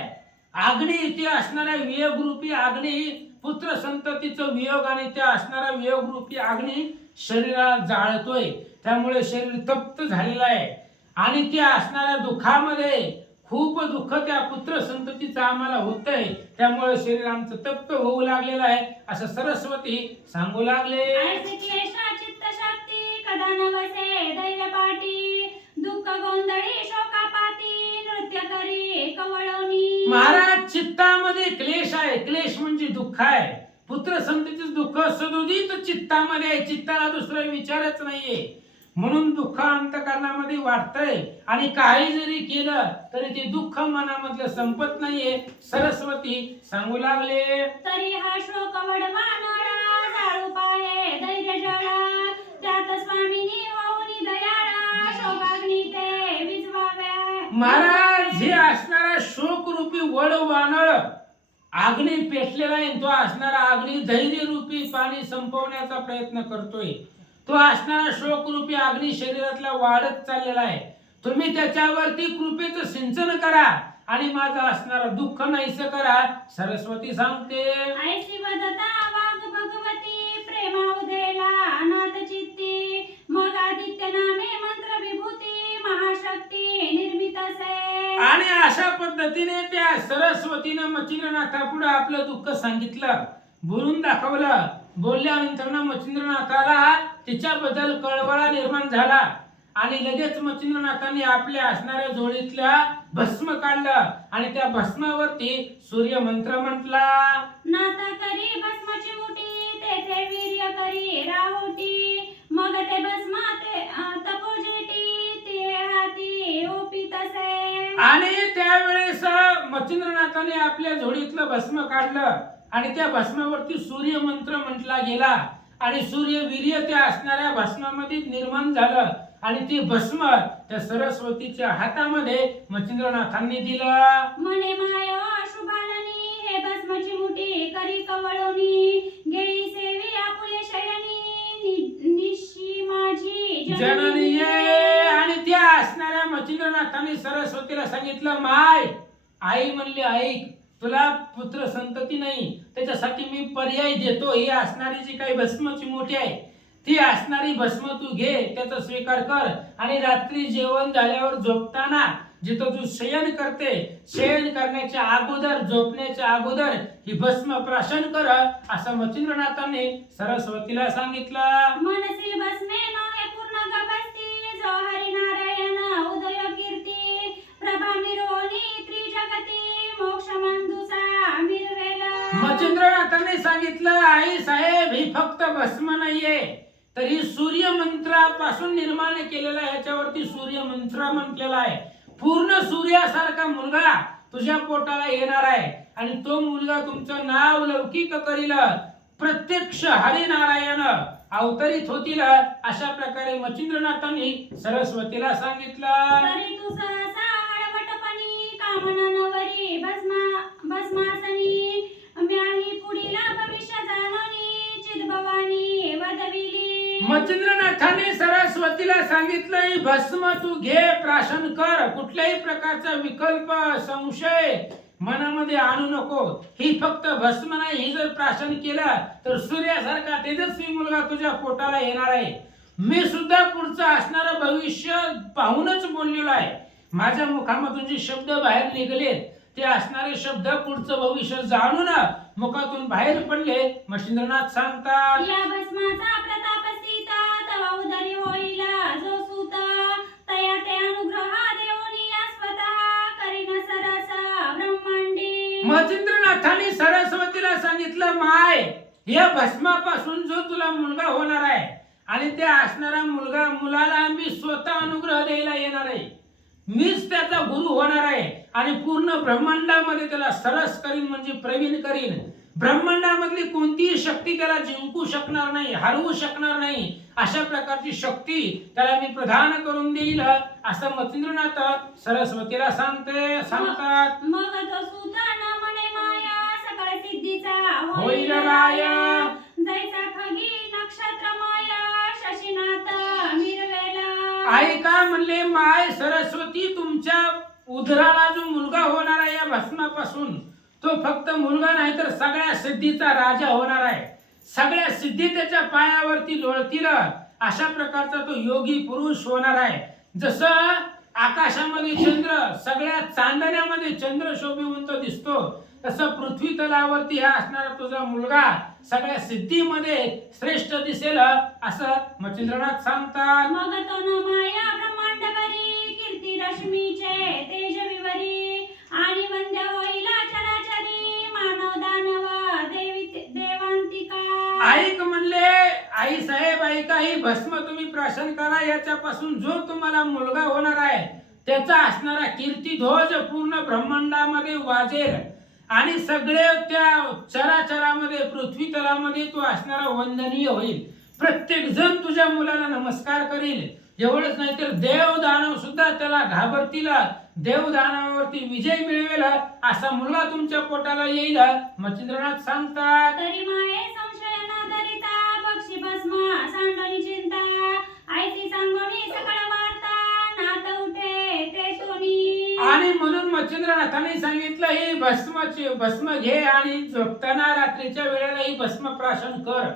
अग्नी ते असणाऱ्या वियोगरूपी अग्नी, पुत्र संततीचं वियोग आणि त्या असणारा वियोगरूपी अग्नी शरीराला जाळतोय. त्यामुळे शरीर तप्त झालेलं आहे. आणि त्या असणाऱ्या दुःखामध्ये खूप दुःख त्या पुत्र संततीचं आम्हाला होतंय, त्यामुळे शरीर आमचं तप्त होऊ लागलेलं आहे असं सरस्वती सांगू लागले. ऐसे क्लेशा चित्त शक्ती, कदा नवसे दैव्य पाटी, दुःख गोंधळी शोकापाती, नृत्य करी कवळवणी. महाराज चित्तामध्ये क्लेश आहे, क्लेश म्हणजे दुःख आहे. पुत्र संततीचं दुःख सदोदित चित्तामध्ये आहे, चित्ताला दुसरा विचारच नाहीये. म्हणून दुःख अंतःकरणामध्ये वाटतंय आणि काही जरी केलं तरी ते दुःख मनामधलं संपत नाहीये. सरस्वती सांगू लागले, तरी हा शोक वडवा नळा, जाळू त्यात स्वामिनी वाहुनी दयाळा शोकाग्नी ते विझवाव्या. महाराज हे असणारा शोक रूपी वड वानळ अग्नी पेटलेला आहे. तो असणारा अग्नी धैर्य रूपी पाणी संपवण्याचा प्रयत्न करतोय. तो असणारा शोक रूपी अग्नी शरीरातला वाढत चाललेला आहे. तुम्ही त्याच्यावरती कृपेचं सिंचन करा आणि माझं असणारं दुःख नाहीसं करा. सरस्वती सांगते, ऐसी वदता वाग भगवती प्रेमावधेला अनाथ चित्ती. मग आदित्य नामे मंत्र विभूती महाशक्ती निर्मित असे. आणि अशा पद्धतीने त्या सरस्वतीनं मच्छिंद्रनाथापुढे आपलं दुःख सांगितलं, बोलून दाखवलं. बोलल्यानंतर मच्छिंद्रनाथाला तिच्याबद्दल कळवळा निर्माण झाला आणि लगेच मच्छिंद्रनाथाने आपल्या असणाऱ्या झोळीतल्या भस्म काढलं आणि त्या भस्मावरती सूर्य मंत्र म्हटला. नाता करी भस्माची मुठी तेथे वीर्य करी राहुटी. मग ते भस्म ते तपोजेटी ते हाती ओपित असे. आणि त्यावेळेस मच्छिंद्रनाथाने आपल्या झोळीतलं भस्म काढलं आणि त्या भस्मावरती सूर्य मंत्र म्हटला गेला आणि सूर्य वीर्य त्या असणाऱ्या भस्मामध्ये निर्माण झालं आणि ते भस्म त्या सरस्वतीच्या हातामध्ये मच्छिंद्रनाथांनी दिलं. मने मायो शुभाननी हे भस्माची मुठी करी कवळोनी. गेली सेवी आपुले शयनी निशी माझी जननी ये. आणि त्या असणाऱ्या मच्छिंद्रनाथांनी सरस्वतीला सांगितलं, माय आई म्हणली, ऐक, तुला पुत्र संतती नाही, त्याच्यासाठी मी पर्याय देतो. ही असणारी जी काही भस्माची मोठी आहे ती असणारी भस्म तू घे, त्याचा स्वीकार कर आणि रात्री जेवण झाल्यावर झोपताना जिथं तू शयन करते, शयन करण्याच्या अगोदर, झोपण्याच्या अगोदर ही भस्म प्राशन कर, असं मच्छिंद्रनाथांनी सरस्वतीला सांगितलं. मनसी भस्मे नोहे पूर्ण गभस्ती. जो हरिनारायण उदय कीर्ती. प्रभा मिरोनी त्रिजगती मोक्ष मंदुसा मिरवेला. मच्छिंद्रनाथांनी सांगितलं, आई साहेब, ही फक्त भस्म नाहीये, तर ही सूर्य मंत्रापासून निर्माण केलेला, ह्याच्यावरती सूर्य मंत्र म्हटलेला आहे. पूर्ण सूर्यासारखा मुलगा तुझ्या पोटाला येणार आहे आणि तो मुलगा तुमचं नाव लौकिक करील, प्रत्यक्ष हरिनारायण अवतरित होतील. अशा प्रकारे मच्छिंद्रनाथांनी सरस्वतीला सांगितलं. तरी तू सहसा हळवटपणी कामना नवरी भस्मासनी. म्याही पुढीला भविष्य जाणोनी चिदभवानी वदविली. मच्छिंद्रनाथांनी सरस्वतीला सांगितलं, ही भस्म तू घे, प्राशन कर. कुठल्याही प्रकारचा विकल्प, संशय मनामध्ये आणू नको. ही फक्त भस्म नाही, ही जर प्राशन केलं तर सूर्यासारखा तेजस्वी मुलगा तुझ्या पोटाला येणार आहे. मी सुद्धा पुढचं असणारं भविष्य पाहूनच बोललेलो आहे. माझ्या मुखामधून जे शब्द बाहेर निघाले ते असणारे शब्द पुढचं भविष्य जाणून मुखातून बाहेर पडले. मच्छिंद्रनाथ सांगतात, या भस्माचा प्रताप स्थिता तवा उदरी होईला जो सूत. तया ते अनुग्रह देऊनी या स्वतः करीन सरसा ब्रह्मांडी. मच्छिंद्रनाथांनी सरस्वतीला सांगितलं, माय, या भस्मापासून जो तुला मुलगा होणार आहे आणि त्या असणारा मुलाला मी स्वतः अनुग्रह द्यायला येणार आहे. मीच त्याचा गुरु होणार आहे आणि पूर्ण ब्रह्मांडामध्ये त्याला सरस करीन, म्हणजे प्रवीण करीन. ब्रह्मांडामधली कोणतीही शक्ती त्याला जिंकू शकणार नाही, हरवू शकणार नाही. अशा प्रकारची शक्ती त्याला मी प्रदान करून देईल, असं मच्छिंद्रनाथ सरस्वतीला सांगतात. मग तो सुताना म्हणे माया सकळ सिद्धीचा होईल राय. जैसा खगी नक्षत्र माया शशीनाथ मिरवेला. आई का म्हणले, माय सरस्वती, तुमच्या उदराला जो मुलगा होणार आहे या भस्मापासून, तो फक्त मुलगा नाही तर सगळ्या सिद्धीचा राजा होणार आहे. सगळ्या सिद्धी त्याच्या पायावरती लोळतील. अशा प्रकारचा तो योगी पुरुष होणार आहे. जसं आकाशामध्ये चंद्र, सगळ्या चांदण्यामध्ये चंद्र शोभिवंत दिसतो, तसं पृथ्वी तलावरती हा असणारा तुझा मुलगा सगळ्या सिद्धीमध्ये श्रेष्ठ दिसेल, असं मच्छिंद्रनाथ सांगतात. मग तो न माया ब्रह्मांडवरी कीर्ती रश्मीचे तेज विवरी. आणि वंद्य होईला चराचरी मानव दानव देवांतिका. ऐक म्हणले, आई साहेब ऐका, ही भस्म तुम्ही प्राशन करा. याच्यापासून जो तुम्हाला मुलगा होणार आहे त्याचा असणारा कीर्ती ध्वज पूर्ण ब्रह्मांडामध्ये वाजेल आणि सगळे त्या चराचरामध्ये, पृथ्वी तलामध्ये तो असणारा वंदनीय होईल. प्रत्येक जण तुझ्या मुलाला नमस्कार करील. एवढंच नाही तर देव दानव सुद्धा त्याला घाबरतील. देव दानवावरती विजय मिळवेल असा मुलगा तुमच्या पोटाला येईल. मच्छिंद्रनाथ सांगतात. तरी माये संशय न धरिता पक्षी भस्म सांडणी चिंता आयती सांगोनी सकळ वार्ता नात उठे ते सोनी. आणि म्हणून मच्छिंद्रनाथाने सांगितलं ही भस्म घे आणि झोपताना रात्रीच्या वेळेला ही भस्म प्राशन कर.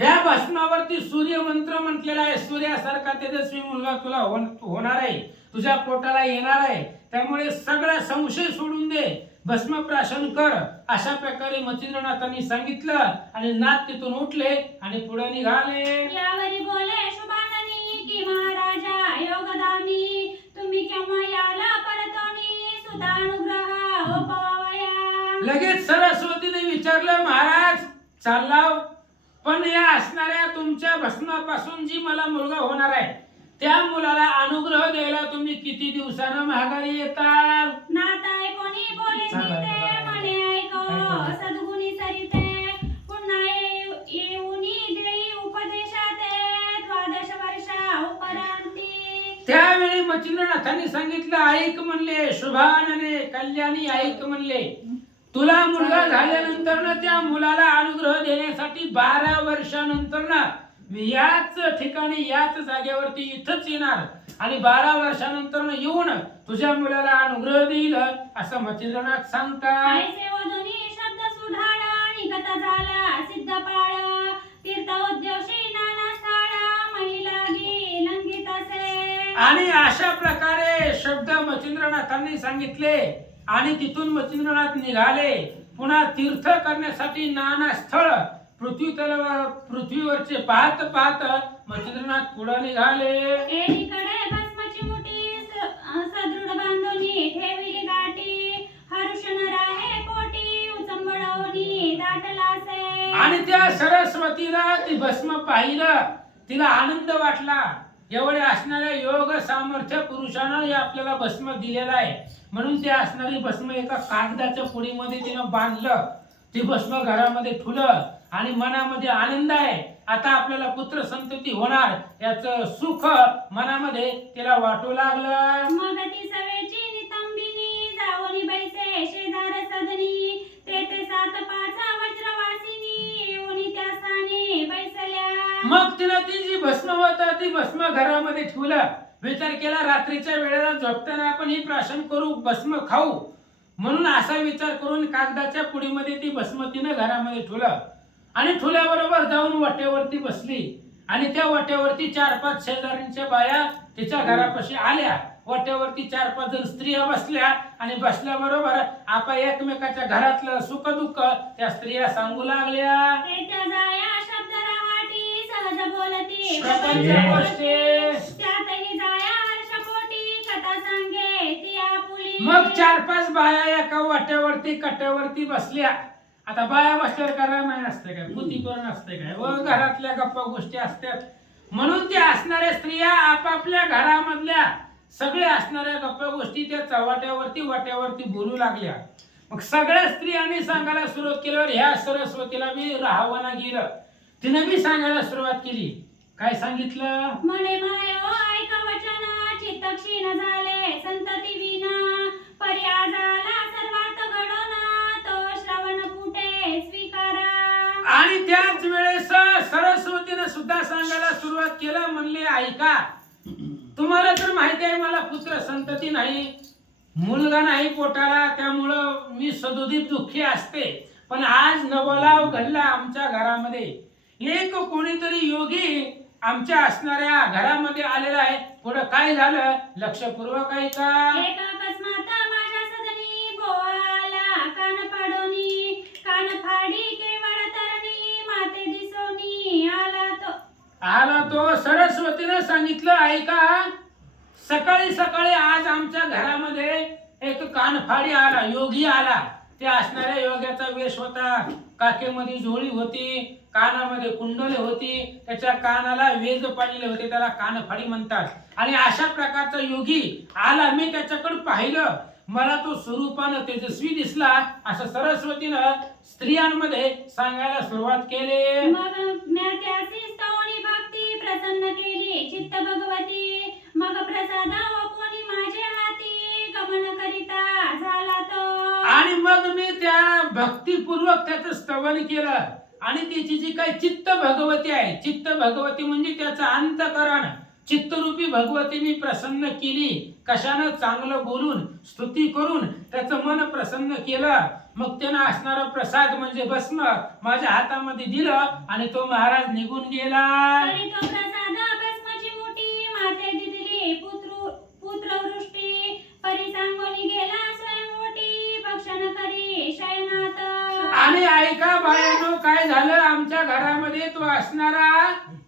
ह्या भस्मावरती सूर्य मंत्र म्हटलेला आहे. सूर्यासारखा तेजस्वी मुलगा तुला होणार आहे, तुझ्या पोटाला येणार आहे. त्यामुळे सगळा संशय सोडून दे, भस्म प्राशन कर. अशा प्रकारे मच्छिंद्रनाथांनी सांगितलं आणि नाथ तिथून उठले आणि पुढे निघाले. यावरी बोले शुभाननी की महाराजा योगदानी तुम्ही केव्हा याला परतोनी सुधानुग्रह उपवावया. लगेच सरस्वतीने विचारलं, महाराज चाललाव, पण या असणाऱ्या तुमच्या भस्मापासून जी मला मुलगा होणार आहे त्या मुलाला अनुग्रह द्यायला तुम्ही किती दिवसानं माघारी येताल? नाथ ऐकोनी बोले ते म्हणे ऐको सद्गुणी सरिते पुन्हा येऊनी देई उपदेशाते 12 वर्षा उपरांती. त्यावेळी मच्छिंद्रनाथांनी सांगितलं, ऐक म्हणले शुभानने, कल्याणी ऐक म्हणले, तुला मुलगा झाल्यानंतर ना त्या मुलाला अनुग्रह देण्यासाठी 12 वर्षानंतर ना मी याच ठिकाणी याच जागेवरती इथंच येणार आणि 12 वर्षानंतर ना येऊन तुझ्या मुलाला अनुग्रह देईल असं मच्छिंद्रनाथ सांगतात. ऐसे वदनी शब्द सुढाळ निगत झाला सिद्ध पाळ तीर्थ उद्योशी नाना स्थाळ महिलागी लंघित असे. आणि अशा प्रकारे शब्द मच्छिंद्रनाथांनी सांगितले आणि तिथून मच्छिंद्रनाथ निघाले. पुन्हा तीर्थ करण्यासाठी नाना स्थळ पृथ्वीवरचे पाहत पाहत मच्छिंद्रनाथ पुढे निघाले. एकीकडे भस्माची मुठी सदृढ बांधूनी ठेविली गाठी हर्षण राहे पोटी उचंबळवणी दाटलासे. आणि त्या सरस्वतीला ती भस्म पाहिलं, तिला आनंद वाटला. एवढे असणाऱ्या योग सामर्थ्य पुरुषानं हे आपल्याला भस्म दिलेलं आहे म्हणून ते असणारी भस्म एका कागदाच्या पुडीमध्ये तिनं बांधलं. ती भस्म घरामध्ये ठुलं आणि मनामध्ये आनंद आहे. आता आपल्याला पुत्र संतती होणार याचं सुख मनामध्ये तिला वाटू लागलं. मग ती सवेची नितंबिनी जावनी बैसे शेजार सदनी तेथे 7-5 वज्रवासिनी येऊनी त्या स्थानी बैसल्या. मग तिला ती जी भस्म होता ती भस्म घरामध्ये ठेवलं. विचार केला रात्रीच्या वेळेला झोपताना आपण ही प्राशन करू, भस्म खाऊ, म्हणून असा विचार करून कागदाच्या पुडीमध्ये ती भस्म तिनं घरामध्ये ठेवलं. आणि ठुल्याबरोबर जाऊन वाट्यावरती बसली आणि त्या वाट्यावरती 4-5 शेजाऱ्यांच्या बाया तिच्या घरापाशी आल्या. वाट्यावरती 4-5 जण स्त्रिया बसल्या आणि बसल्याबरोबर आपा एकमेकाच्या घरातलं सुख दुःख त्या स्त्रिया सांगू लागल्या. तेच्या जाया शब्द रहाटी सहज बोलती प्रपंच गोष्टी. त्यातही जाया हर्षपोटी कथा सांगे ती आपुली. मग 4-5 बाया एका वाट्यावरती कट्ट्यावरती बसल्या. आता बाया बसल्यावर का रामायण असते काय, पुतीकरण असते काय, व घरातल्या गप्पा गोष्टी असतात. म्हणून त्या असणाऱ्या स्त्रिया आपापल्या घरामधल्या सगळे असणाऱ्या गप्पा गोष्टी त्या चव्हाट्यावरती वाट्यावरती बोलू लागल्या. मग सगळ्या स्त्रियांनी सांगायला सुरुवात केल्यावर ह्या सरस्वतीला मी राहावं गेलं. तिने मी सांगायला सुरुवात केली. काय सांगितलं? म्हणे मायो ऐका वचन चित्त क्षीण झाले संतती विना पर्या झाला सर्वार्थ घडोन तो श्रवण कुठे स्वीकारा. आणि त्याच वेळेस सरस्वतीने सुद्धा सांगायला सुरुवात केलं. म्हणले ऐका, तुम्हाला तर माहिती आहे मला पुत्र संतती नाही, मुलगा नाही पोटाला, त्यामुळं मी सदोदित दुःखी असते. पण आज नवलाव घडला आमच्या घरामध्ये. एक कोणीतरी योगी आमच्या असणाऱ्या घरामध्ये आलेला आहे. पुढे काय झालं लक्षपूर्वक ऐका. एका अकस्मात माझ्या सदनी बोआला कान पाडोनी कान फाडी केवळ तरणी माते दिसोनी आला तो. सरस्वतीने सांगितलं ऐका, सकाळी सकाळी आज आमच्या घरामध्ये एक कानफाडी आला, योगी आला. त्या असणाऱ्या योग्याचा वेश होता, काखेमध्ये झोळी होती, कानामध्ये कुंडले होती, त्याच्या कानाला वेज पडलेले होते, त्याला कानफाडी म्हणतात. आणि अशा प्रकारचा योगी आला. मी त्याच्याकडे पाहिलं, मला तो स्वरूपानं तेजस्वी दिसला असं सरस्वतीनं स्त्रियांमध्ये सांगायला सुरुवात केली. मग म्या त्यासी स्तवनी भक्ती प्रसन्न केली चित्त भगवती. मग प्रसाद कोणी माझे हाती गमन करिता झाला तो. आणि मग मी त्या भक्तिपूर्वक त्याचं स्तवन केलं आणि त्याची जी काही चित्त भगवती आहे, चित्त भगवती म्हणजे त्याचं अंतकरण, चित्तरूपी भगवती मी प्रसन्न केली. कशानं? चांगलं बोलून, स्तुती करून त्याचं मन प्रसन्न केलं. मग त्यानं असणारा प्रसाद म्हणजे भस्म माझ्या हातामध्ये दिलं आणि तो महाराज निघून गेला. तरी तो प्रसाद भस्माची मोठी माते दिली पुत्रवृष्टी. परी सांगोनी गेला स्वयंवटी भक्षण करी शयनात. आणि ऐका बायानो, काय झालं? आमच्या घरामध्ये तो असणारा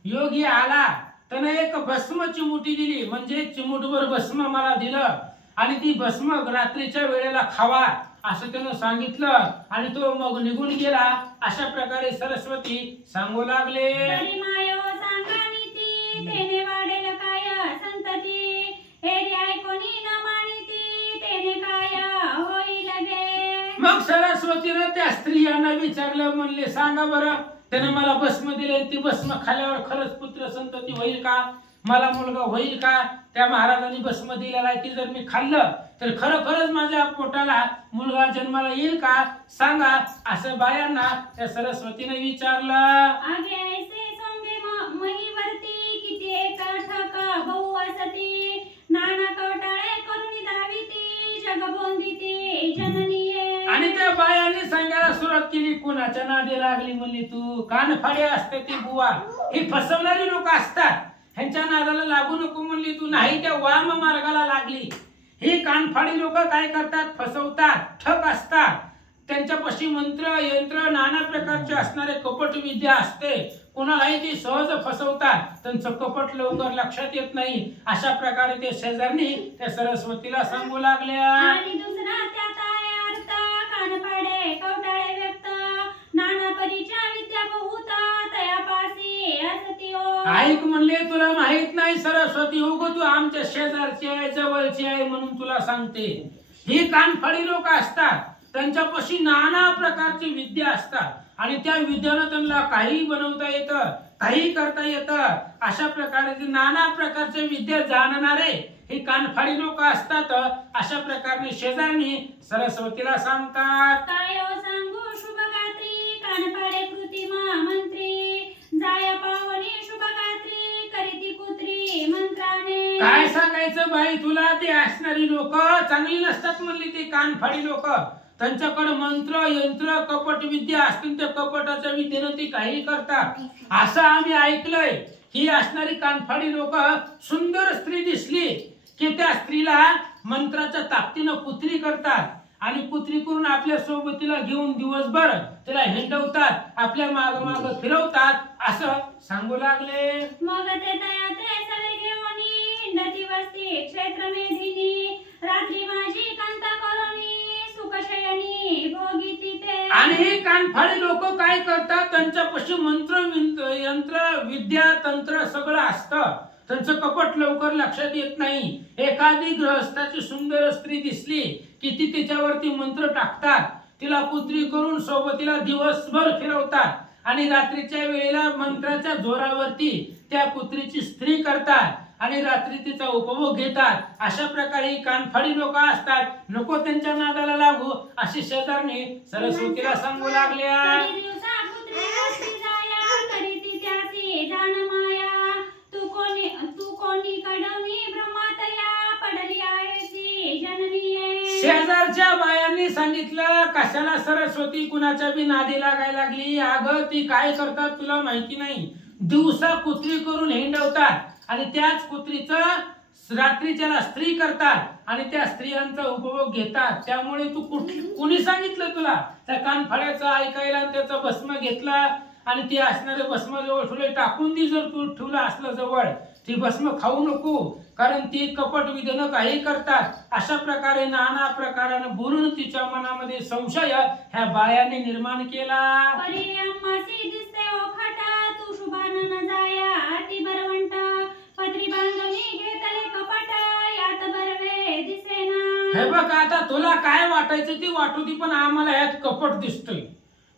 योगी आला, त्यानं एक भस्म चिमुटी दिली, म्हणजे चिमुटभर भस्म मला दिलं आणि ती भस्म रात्रीच्या वेळेला खावा असं त्यानं सांगितलं आणि तो मग निघून गेला. अशा प्रकारे सरस्वती सांगू लागले. तरी मायो सांगा नीती तेने वाढेल काय संतती. हेरी ऐकोनी न मानिती तेने काय होईल गे. मग सरस्वतीनं त्या स्त्रियांना विचारलं, म्हणले सांगा बरं, त्याने मला भस्म दिले, ती भस्म खाल्यावर खरंच पुत्र संतती होईल का? मला मुलगा होईल का? त्या महाराजांनी भस्म दिलेला आहे, ती जर मी खाल्लं तर खरंच माझ्या पोटाला मुलगा जन्माला येईल का? सांगा असं बायांना त्या सरस्वतीने विचारलं. आगे ऐसे सोंगे महिवरती किती एक ठक बहु असती. नाना कवटाळे करुणी दाविती जगबोंदिती जननीये. आणि त्या बायांनी सांगायला सुरुवात केली, कोणाच्या नादी लागली म्हणली तू? कानफाडे असते ती बुवा, ही फसवणारी लोक असतात, ह्यांच्या नादाला लागू नको म्हणली तू. नाही, त्या वाम मार्गाला लागली. ही कानफाडी लोक काय करतात? फसवतात, ठग असतात. त्यांच्यापाशी मंत्र यंत्र नाना प्रकारचे असणारे कपट विद्या असते. कोणालाही ती सहज फसवतात, त्यांचं कपट लवकर लक्षात येत नाही. अशा प्रकारे ते शेजारनी त्या सरस्वतीला सांगू लागल्या. आणि दुसरा त्यात आहे अर्थ कानपाडे कवटाळे व्यक्त. नाना परीच्या विद्या बहुत तयापासी असती ओ. ऐक म्हणले, तुला माहित नाही सरस्वती, हो गो तू आमच्या शेजारची आहे, जवळची आहे म्हणून तुला सांगते. ही कानफाडी लोक असतात, त्यांच्यापाशी नाना प्रकारची विद्या असतात आणि त्या विद्यानं त्यांना काही बनवता येतं, काही करता येतं. अशा प्रकारे नाना प्रकारच्या विद्या जाणणारे हे कानफाडी लोक असतात. अशा प्रकारे शेजारनी सरस्वतीला सांगतात. काय सांगू शुभगात्री कानपाडे कृतिमा मंत्री. जाय पावनी शुभगात्री करीती कुत्री मंत्राने. काय सांगायचं बाई तुला? ते असणारी लोक चांगली नसतात म्हणली. ते कानफाडी लोक, त्यांच्याकडे मंत्र यंत्र कपट विद्या असतील, त्या कपटाच्या विद्येनं ती काही करतात असं आम्ही ऐकलंय. ही असणारी कानफाडी लोक सुंदर स्त्री दिसली की त्या स्त्रीला मंत्राच्या ताकदीनं पुत्री करतात आणि पुत्री करून आपल्या सोबतीला घेऊन दिवसभर तिला हिंडवतात, आपल्या माग माग फिरवतात असं सांगू लागले. मग ते तयात्रे सवे घेऊनी हिंडती वस्ती क्षेत्र मेधिनी. रात्री माझी कांता करोनी सुखशयनी भोगीती ते. आणि हे कानफाडी लोक काय करतात? त्यांच्यापाशी मंत्र यंत्र विद्या तंत्र सगळं असतं, त्यांचं कपट लवकर लक्षात येत नाही. एखादी गृहस्थाची सुंदर स्त्री दिसली की ती तिच्यावरती मंत्र टाकतात, तिला पुत्री करून सोबतीला दिवसभर फिरवतात आणि रात्रीच्या वेळेला मंत्राच्या जोरावरती त्या पुत्रीची स्त्री करतात आणि रात्री तिचा उपभोग घेतात. अशा प्रकारे कानफाडी लोक असतात, नको त्यांच्या नादाला लागू अशी शेजारनी सरस्वतीला सांगू लागल्या. करी दिवसा पुत्री वस्ती जाया करीती त्यासी जाण माया. तू कोणी कडवणी ब्रह्मातया पडली आहेसी जननीये. शेजारच्या बायांनी सांगितलं, कशाला सरस्वती कुणाच्या बी नादी लागायला लागली? अगं ती काय करतात तुला माहिती नाही? दिवसा कुत्री करून हिंडवतात आणि त्याच कुत्रीचं रात्रीच्याला स्त्री करतात आणि त्या स्त्रियांचा उपभोग घेतात. त्यामुळे तू कुणी सांगितलं तुला त्या कानफाड्याचं ऐकायला आणि त्याचा भस्म घेतला आणि ती असणारे भस्म जवळ ठेवले टाकून दी. जर तू ठेवलं असलं जवळ, ती भस्म खाऊ नको, कारण ती कपट विधेनं काही करतात. अशा प्रकारे नाना प्रकारानं बोलून तिच्या मनामध्ये संशय ह्या बायाने निर्माण केला. परी अम्मासी दिसते ओखटा तू शुभान न जाया अति बरवंट. पत्री बांधणी घेतले कपट यात बरवे दिसेना. हे बघ आता तुला काय वाटायचं ती वाटू ती, पण आम्हाला यात कपट दिसतोय.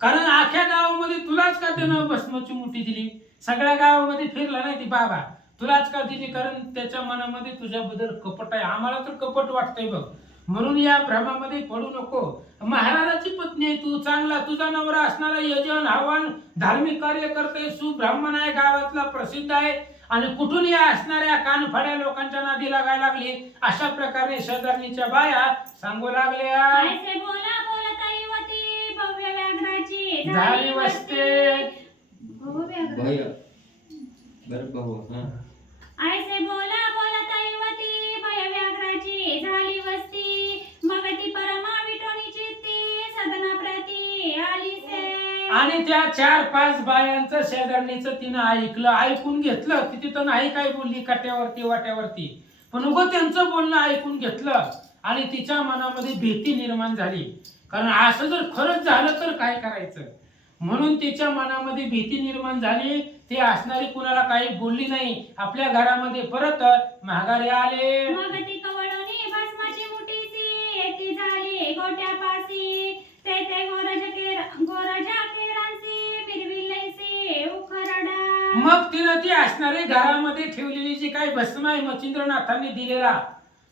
कारण आख्या गावामध्ये तुलाच का त्यानं भस्माची मुठी दिली? सगळ्या गावामध्ये फिरला नाही ती बाबा, तुलाच का दिली? कारण त्याच्या मनामध्ये तुझ्याबद्दल कपट आहे. आम्हाला तर कपट वाटतंय बघ. म्हणून या भ्रमामध्ये पडू नको. महाराजाची पत्नी आहे तू, चांगला तुझा नवरा असणारा यजन हवन धार्मिक कार्य करते, सुब्राह्मण आहे, गावातला प्रसिद्ध आहे, आणि कुठून या असणाऱ्या कानफड्या लोकांच्या नादी लागायला लागली. अशा प्रकारे शेजारणीच्या बाया सांगू लागल्या. ऐसे बोला बोलता युवती भव्य व्याघ्राची झाली वस्ते. भय बरं भाऊ हा. ऐसे बोला बोलता युवती भय व्याघ्राची झाली वस्ती. मग ती परमा विटोनी चित्ती सदना प्रती आलीसे. आणि त्या 4-5 बायांचं शेजारणीचं तिनं ऐकलं, ऐकून घेतलं. ती तिथं नाही काय बोलली काट्यावरती वाट्यावरती, पण उगं त्यांचं बोलणं ऐकून घेतलं आणि तिच्या मनामध्ये भीती निर्माण झाली. कारण असं जर खरंच झालं तर काय करायचं, म्हणून तिच्या मनामध्ये भीती निर्माण झाली. ती असणारी कुणाला काही बोलली नाही. आपल्या घरामध्ये परत माघारी आले. मग ती कवळोनी भस्माची मुठीसी येती झाली गोट्यापासी. ते गोरजा केरांसी फिरविलैसी उखरडा. मग तिनं ती असणारी घरामध्ये ठेवलेली जी काही भस्म आहे मच्छिंद्रनाथांनी दिलेला,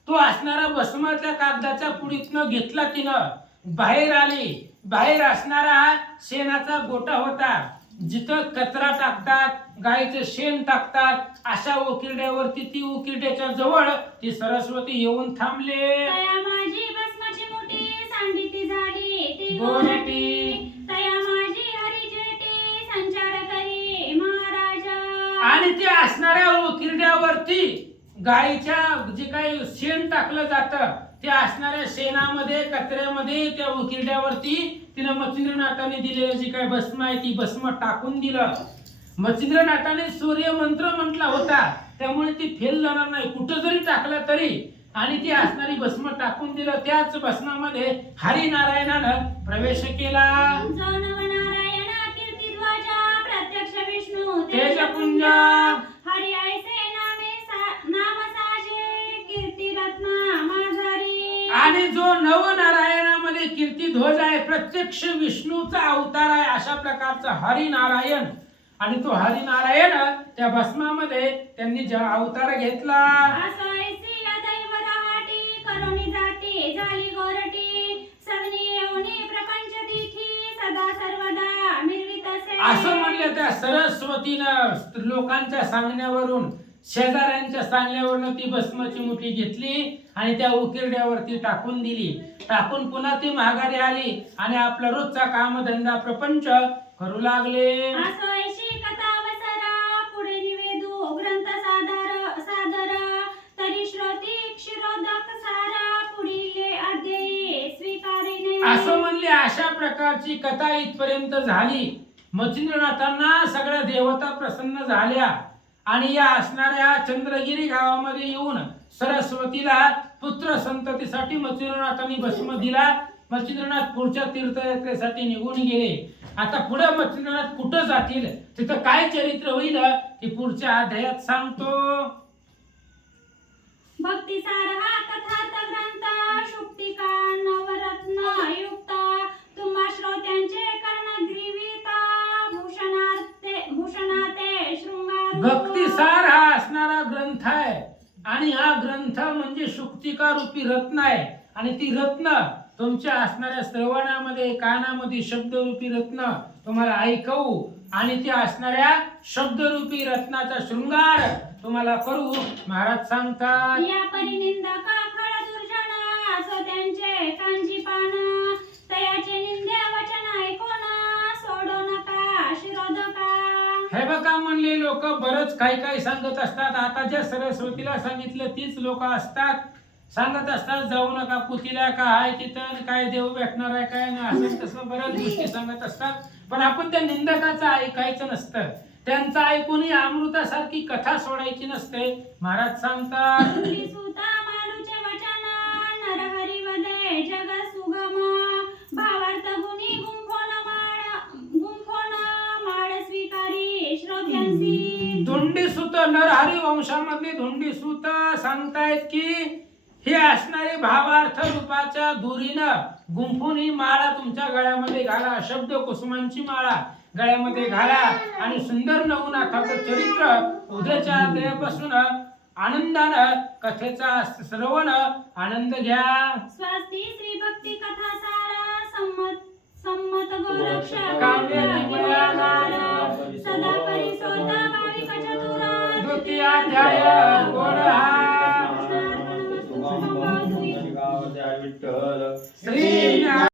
तो असणारा भस्म त्या कागदाच्या पुडीतनं घेतला. तिनं बाहेर आली. बाहेर असणारा शेणाचा गोटा होता, जिथं कचरा टाकतात, गायचं शेण टाकतात, अशा उकिरड्यावरती ती उकिरड्याच्या जवळ ती सरस्वती येऊन थांबले. तया माझी भस्माची मुठी सांडिती झाली ती गोरटी. गोरटी. तया माझी हरिजेटी संचार करी महाराजा. आणि ते असणाऱ्या उकिरड्यावरती गायच्या जे काही शेण टाकलं जातं, ते असणाऱ्या शेणामध्ये कचऱ्यामध्ये त्या उकिरड्यावरती तिनं मच्छिंद्रनाथाने दिलेलं जे काही भस्म आहे ती भस्म टाकून दिलं. मच्छिंद्रनाथाने सूर्य मंत्र म्हटला होता, त्यामुळे ती फेल जाणार नाही कुठं जरी टाकलं तरी. आणि ती असणारी भस्म टाकून दिलं. त्याच भस्मामध्ये हरिनारायणानं प्रवेश केला. जो नवनारायण कीर्तिध्वजा प्रत्यक्ष विष्णू तेजपुंज. हरि ऐसे नाम साजे कीर्ती रत्ना माझारी. आणि जो नवनारायणामध्ये कीर्तिध्वज आहे, प्रत्यक्ष विष्णूचा अवतार आहे, अशा प्रकारचा हरिनारायण. आणि तो हरिनारायण त्या भस्मामध्ये त्यांनी अवतार घेतला. असं ऐसी दैव रहाटी करुणी जाती झाली गोरटी. सगनी येऊनी प्रपंच दिखी सदा सर्वदा मिरवित असे. असं म्हणलं त्या सरस्वतीनं लोकांच्या सांगण्यावरून, शेजाऱ्यांच्या सांगण्यावरून ती भस्माची मुठी घेतली आणि त्या उकिरड्यावरती टाकून दिली. टाकून पुन्हा ती माघारी आली आणि आपला रोजचा कामधंदा प्रपंच करू लागले. असं ऐशी कथा वसरा पुढे निवेदू ग्रंथ सादर तरी श्रोती क्षीरोदक सारा पुढील अध्यायी स्वीकारिणे. असं म्हणले. अशा प्रकारची कथा इथपर्यंत झाली. मच्छिंद्रनाथांना सगळ्या देवता प्रसन्न झाल्या आणि या असणाऱ्या चंद्रगिरी गावामध्ये येऊन सरस्वतीला पुत्र संततीसाठी मच्छिंद्रनाथांनी भस्म दिला. मच्छिंद्रनाथ पुढच्या तीर्थयात्रेसाठी निघून गेले. आता पुढे मच्छिंद्रनाथ कुठं जातील, तिथं काय चरित्र होईल ते पुढच्या अध्यायात सांगतो. भक्तिसार हा कथार्थ ग्रंथ शुक्तिका नवरत्न युक्त तुम्हा श्रोत्यांचे कर्णग्रीविता भूषणाते शृंगार. भक्तिसार हा असणारा ग्रंथ आहे आणि हा ग्रंथ म्हणजे शुक्तिका रूपी रत्न आहे. आणि ती रत्न तुमच्या असणाऱ्या श्रवणामध्ये कानामध्ये शब्दरूपी रत्न तुम्हाला ऐकवू आणि त्या असणाऱ्या शब्दरूपी रत्नाचा शृंगार तुम्हाला करू महाराज सांगतात. या परिनिंदका खळ दुर्जन असो त्यांचे कांजी पान तयाचे निंद्या वचन ऐकून सोडो नका शिरोधका. हे बघा म्हणले लोक बरंच काही काही सांगत असतात. आता ज्या सरस्वतीला सांगितलं तीच लोक असतात, सांगत असतात जाऊ नका पुतीला, काय तिथं काय देव भेटणार आहे काय नाही, असं तसं बऱ्याच गोष्टी सांगत असतात. पण आपण त्या निंदकाचं ऐकायचं नसतं, त्यांचं ऐकून अमृतासारखी कथा सोडायची नसते. महाराज सांगतात सुता मालूचे वचन नरहरी वदे जग सुगम भावार्थ गुणी गुंफोन माळ स्वीकारी श्रोत्यांसी. धोंडीसूत नरहरी वंशामधले धोंडीसूत सांगतायत की हे असणारी भावार्थ रूपाच्या दुरीनं गुंफून ही माळा तुमच्या गळ्यामध्ये घाला. शब्द कुसुमांची माळा गळ्यामध्ये घाला आणि सुंदर नवनाथाचं चरित्र उद्याच्या देवापासून आनंदानं कथेचा श्रवण आनंद घ्या. स्वस्ती श्री भक्ती कथा सारा सम्मत गोरक्ष काव्य किमया सदा परिसोता भाविक चतुरा द्वितीयाध्याय